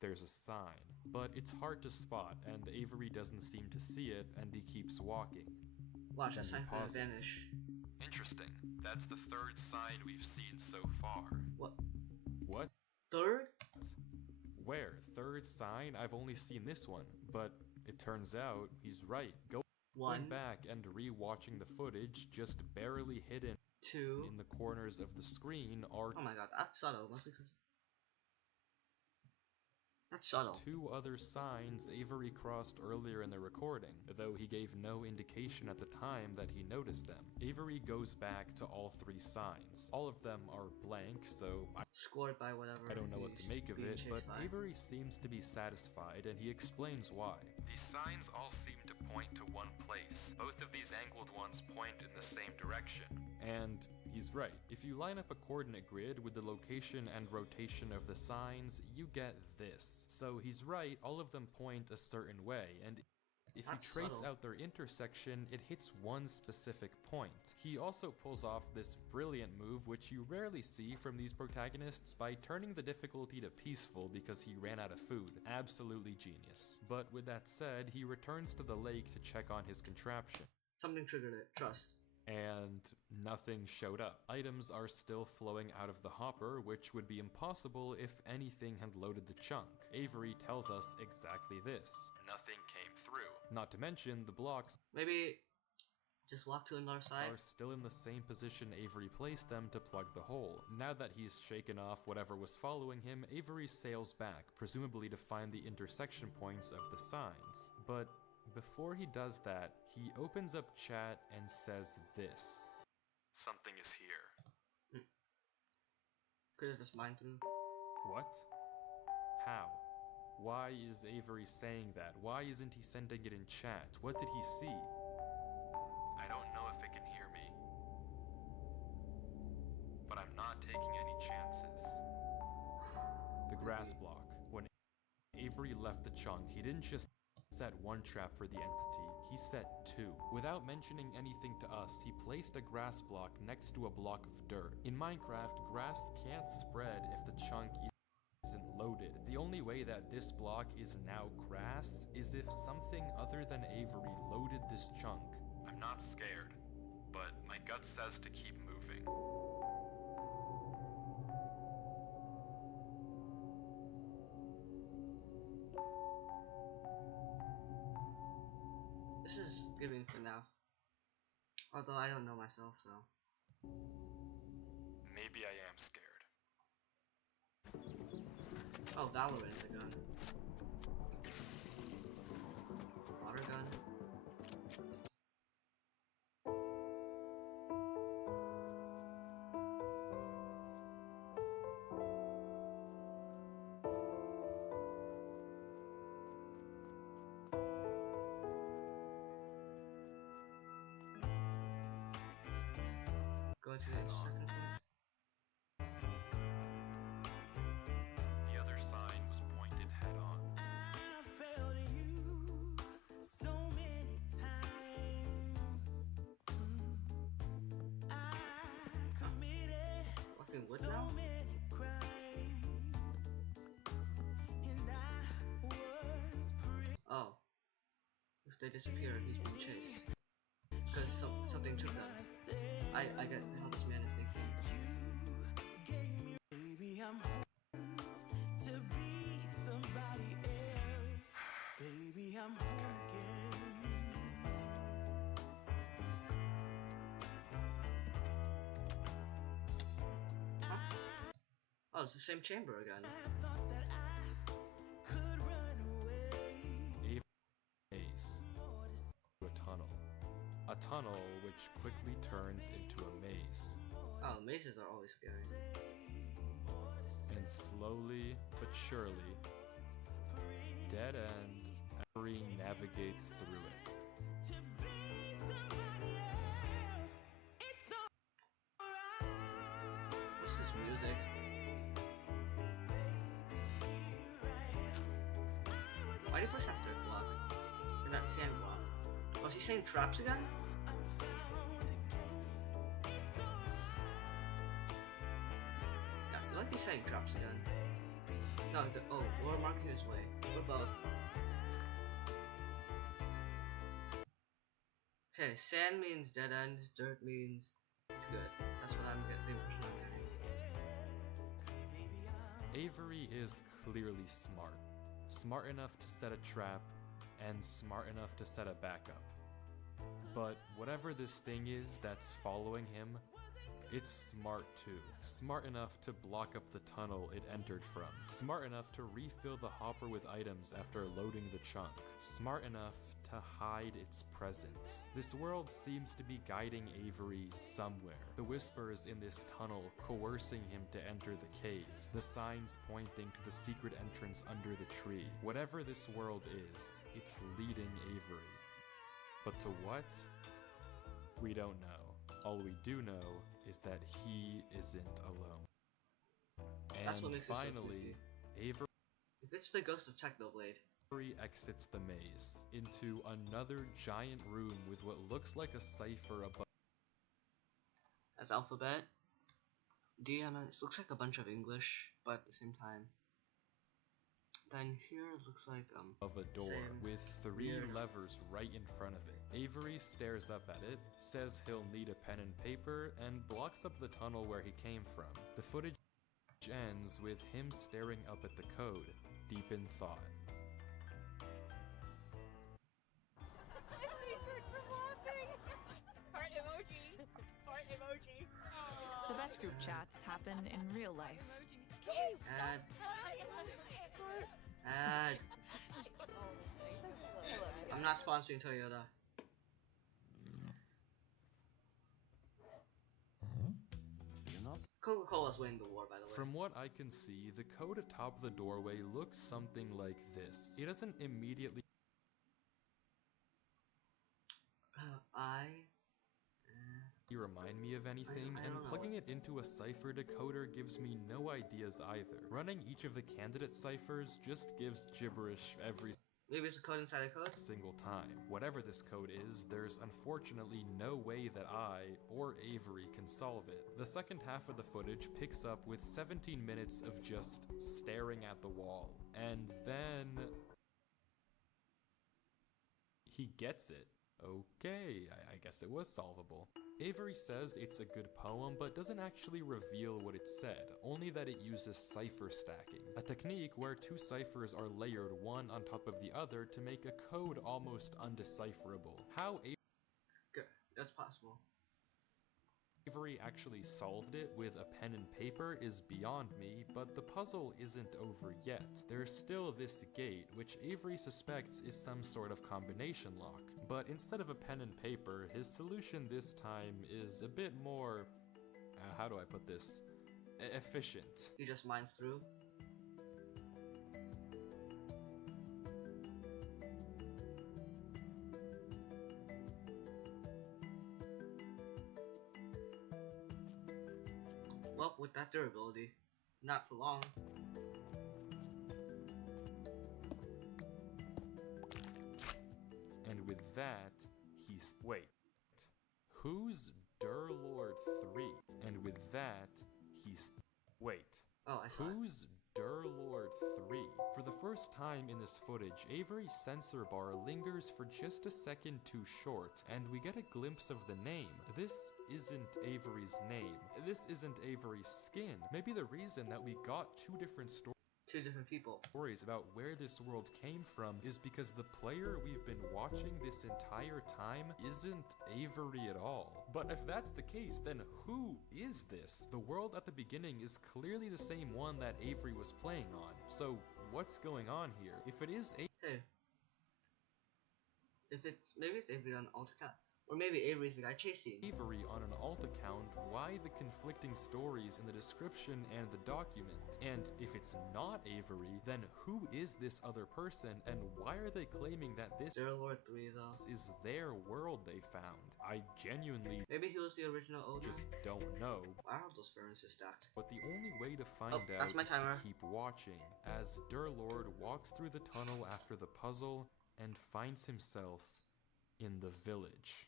there's a sign, but it's hard to spot, and Avery doesn't seem to see it, and he keeps walking. Watch, Then that he sign's gonna pauses. vanish. Interesting. That's the third sign we've seen so far. What? What? Third? Where? Third sign? I've only seen this one, but it turns out he's right. Go 1, Going back and re-watching the footage, just barely hidden 2. in the corners of the screen are Oh my god, that's subtle. Mostly because that's subtle. 2 other signs Avery crossed earlier in the recording, though he gave no indication at the time that he noticed them. Avery goes back to all 3 signs. All of them are blank, so Scored by whatever. I don't know what to he's make of being it, chased but by. Avery seems to be satisfied, and he explains why. These signs all seem to point to one place. Both of these angled ones point in the same direction. And he's right. If you line up a coordinate grid with the location and rotation of the signs, you get this. So he's right, all of them point a certain way, and if you trace out their intersection, it hits one specific point. He also pulls off this brilliant move, which you rarely see from these protagonists, by turning the difficulty to peaceful because he ran out of food. Absolutely genius. But with that said, he returns to the lake to check on his contraption. Something triggered it. Trust. And nothing showed up. Items are still flowing out of the hopper, which would be impossible if anything had loaded the chunk. Avery tells us exactly this. Nothing came through. Not to mention, the blocks Maybe just walk to another side. are still in the same position Avery placed them to plug the hole. Now that he's shaken off whatever was following him, Avery sails back, presumably to find the intersection points of the signs. But before he does that, he opens up chat and says this. Something is here. Could have just mined through. What? How? Why is Avery saying that? Why isn't he sending it in chat? What did he see? I don't know if it can hear me. But I'm not taking any chances. The grass block. When Avery left the chunk, he didn't just set one trap for the entity, he set 2. Without mentioning anything to us, he placed a grass block next to a block of dirt. In Minecraft, grass can't spread if the chunk isn't loaded. The only way that this block is now grass is if something other than Avery loaded this chunk. I'm not scared, but my gut says to keep moving. This is giving FNAF. Although I don't know myself, so. Maybe I am scared. Oh, Valorant, the gun. Water gun. Go to the second place. The other sign was pointed head on. Fucking wood now? Oh. If they disappear, he's being chased. Because something took them. I get how this man is thinking. Baby, I'm home to be somebody else. Baby, I'm home again. Oh, it's the same chamber again. I thought that I could run away. Maze. A tunnel. A tunnel which quickly turns into a maze. Oh, mazes are always scary. And slowly but surely, dead end, Avery navigates through it. To be somebody else. It's alright. What's this music? Why did he push that dirt block? Or that sand block? Oh, is he saying traps again? Yeah, I feel like he's saying traps again. No, we're marking his way. We're both. Okay, sand means dead end, dirt means it's good. That's what I'm getting, the impression I'm getting. Avery is clearly smart. Smart enough to set a trap, and smart enough to set a backup. But whatever this thing is that's following him, it's smart too. Smart enough to block up the tunnel it entered from. Smart enough to refill the hopper with items after loading the chunk. Smart enough to hide its presence. This world seems to be guiding Avery somewhere. The whispers in this tunnel coercing him to enter the cave. The signs pointing to the secret entrance under the tree. Whatever this world is, it's leading Avery. But to what? We don't know. All we do know is that he isn't alone. That's what And makes it so finally, Avery If it's the ghost of Technoblade. exits the maze into another giant room with what looks like a cipher above. As alphabet. DMS looks like a bunch of English, but at the same time. Then here it looks like Of a door same with 3 weird- levers right in front of it. Avery stares up at it, says he'll need a pen and paper, and blocks up the tunnel where he came from. The footage ends with him staring up at the code, deep in thought. Heart emoji. Heart emoji. The best group chats happen in real life. Ad. Ad. I'm not sponsoring Toyota. You're not? Coca-Cola's winning the war, by the way. From what I can see, the code atop the doorway looks something like this. It doesn't immediately remind me of anything, I and don't know. plugging it into a cipher decoder gives me no ideas either. Running each of the candidate ciphers just gives gibberish every Maybe it's a code inside a code? single time. Whatever this code is, there's unfortunately no way that I or Avery can solve it. The second half of the footage picks up with 17 minutes of just staring at the wall. And then he gets it. Okay, I guess it was solvable. Avery says it's a good poem, but doesn't actually reveal what it said, only that it uses cipher stacking, a technique where 2 ciphers are layered one on top of the other to make a code almost undecipherable. How Good. That's possible. Avery actually solved it with a pen and paper is beyond me, but the puzzle isn't over yet. There's still this gate, which Avery suspects is some sort of combination lock. But instead of a pen and paper, his solution this time is a bit more, how do I put this? Efficient. He just mines through. Well, with that durability, not for long. And with that, he's... Wait. Who's Durlord 3? And with that, he's... Wait. Oh, I saw it. Who's Durlord 3? For the first time in this footage, Avery's sensor bar lingers for just a second too short, and we get a glimpse of the name. This isn't Avery's name. This isn't Avery's skin. Maybe the reason that we got 2 different Two different people. stories about where this world came from is because the player we've been watching this entire time isn't Avery at all. But if that's the case, then who is this? The world at the beginning is clearly the same one that Avery was playing on. So what's going on here? If it is Hey. If it's maybe it's Avery on alt account, or maybe Avery's the guy chasing. Avery on an alt account, why the conflicting stories in the description and the document? And if it's not Avery, then who is this other person, and why are they claiming that this Durlord 3 though. is their world they found? I genuinely Maybe he was the original owner. just don't know. I hope those furnaces stacked. But the only way to find Oh, out that's my is timer. to keep watching, as Durlord walks through the tunnel after the puzzle and finds himself in the village.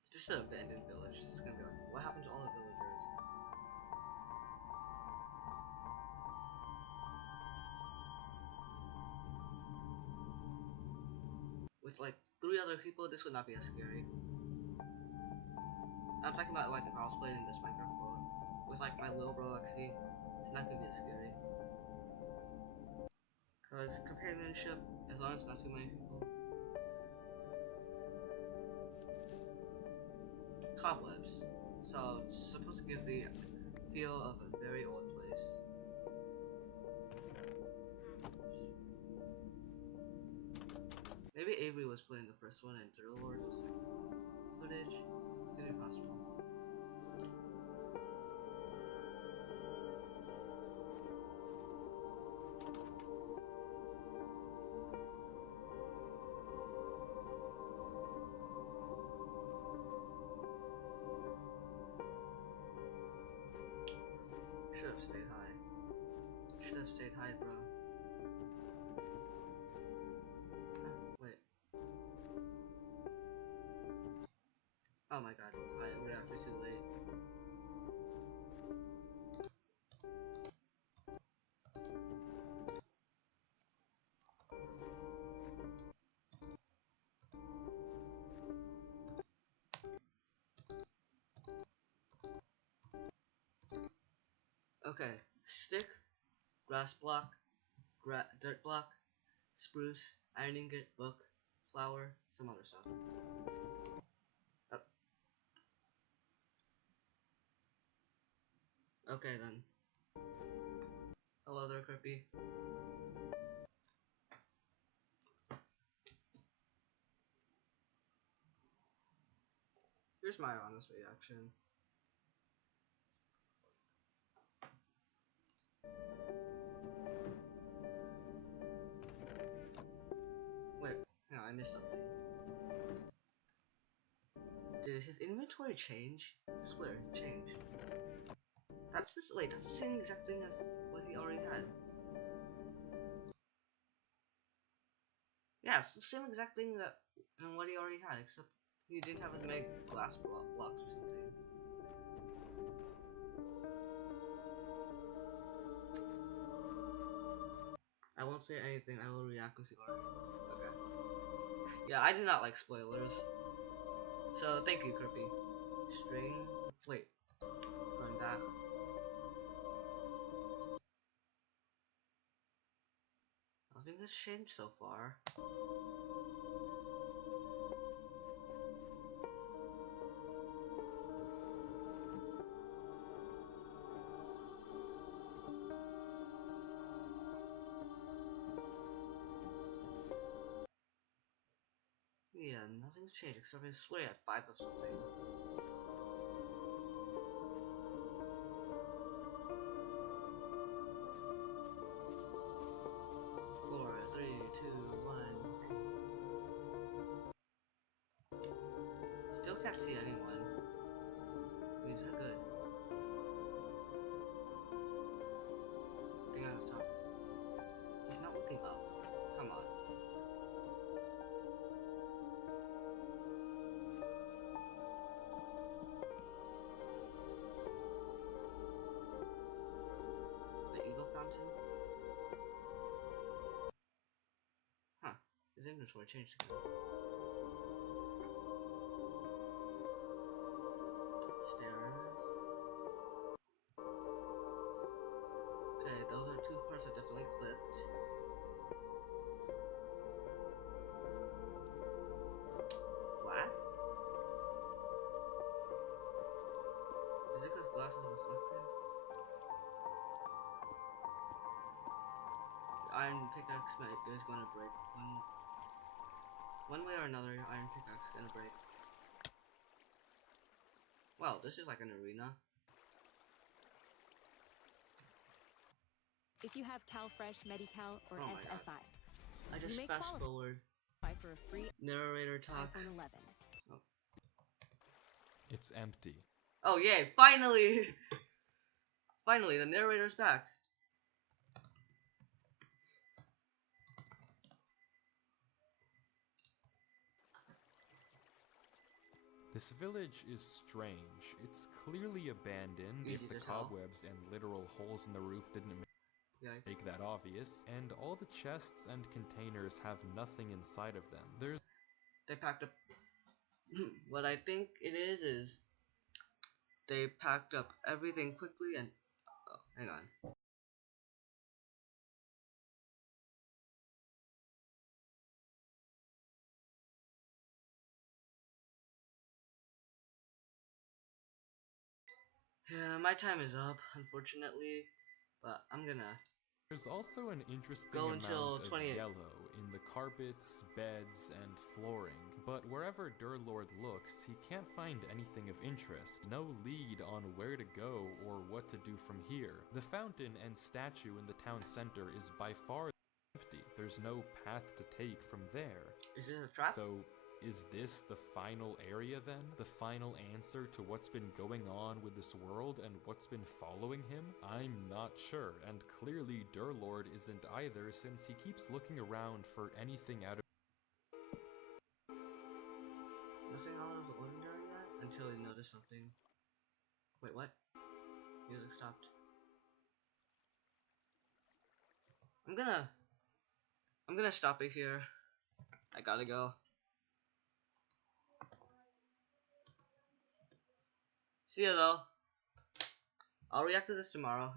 It's just an abandoned village. It's gonna be like, what happened to all the villagers? With like 3 other people, this would not be as scary. I'm talking about like a cosplay in this Minecraft world. With like my little bro actually, it's not gonna be as scary. Cause companionship, as long as not too many people. cobwebs. So it's supposed to give the feel of a very old place. Maybe Avery was playing the first one and Drillord was second footage. Could be possible. Should have stayed high. Should have stayed high, bro. Wait. Oh my god, we're actually too late. Okay, stick, grass block, dirt block, spruce, iron ingot, book, flower, some other stuff. Oh. Okay then. Hello there, Kirby. Here's my honest reaction. Wait, no, I missed something. Did his inventory change? I swear, it changed. That's the same exact thing as what he already had. Yeah, it's the same exact thing that and what he already had, except he didn't have as many glass blocks or something. I won't say anything, I will react with you. Okay. Yeah, I do not like spoilers. So, thank you, Kirby. String. Wait. Going back. Nothing has changed so far. Yeah, nothing's changed except I swear at 5 of something. 4, 3, 2, 1. Still can't see anyone. These are good. Thing on the top. He's not looking up. Come on. The eagle fountain? Huh. His inventory changed again. Stairs. Okay, those are 2 parts that definitely clipped. Glass? Is it because glass is reflective? The iron pickaxe is gonna break. One way or another, iron pickaxe is gonna break. Wow, this is like an arena. If you have CalFresh, Medi-Cal, or Oh my God. SSI, I just may fast forward. for a free Narrator talk. iPhone 11. Oh. It's empty. Oh yay! Finally, finally, the narrator's back. This village is strange. It's clearly abandoned Easy if the to tell. cobwebs and literal holes in the roof didn't Yikes. make that obvious, and all the chests and containers have nothing inside of them. There's They packed up. What I think it is they packed up everything quickly and. Oh, hang on. Yeah, my time is up, unfortunately, but I'm gonna There's also an interesting go amount until of 28. yellow in the carpets, beds, and flooring, but wherever Durlord looks, he can't find anything of interest, no lead on where to go or what to do from here. The fountain and statue in the town center is by far empty. There's no path to take from there. Is it a trap? So, is this the final area then? The final answer to what's been going on with this world and what's been following him? I'm not sure, and clearly Durlord isn't either, since he keeps looking around for anything out of Nothing out of the ordinary yet? Until you notice something. Wait, what? Music stopped. I'm gonna stop it here. I gotta go. See ya though. I'll react to this tomorrow.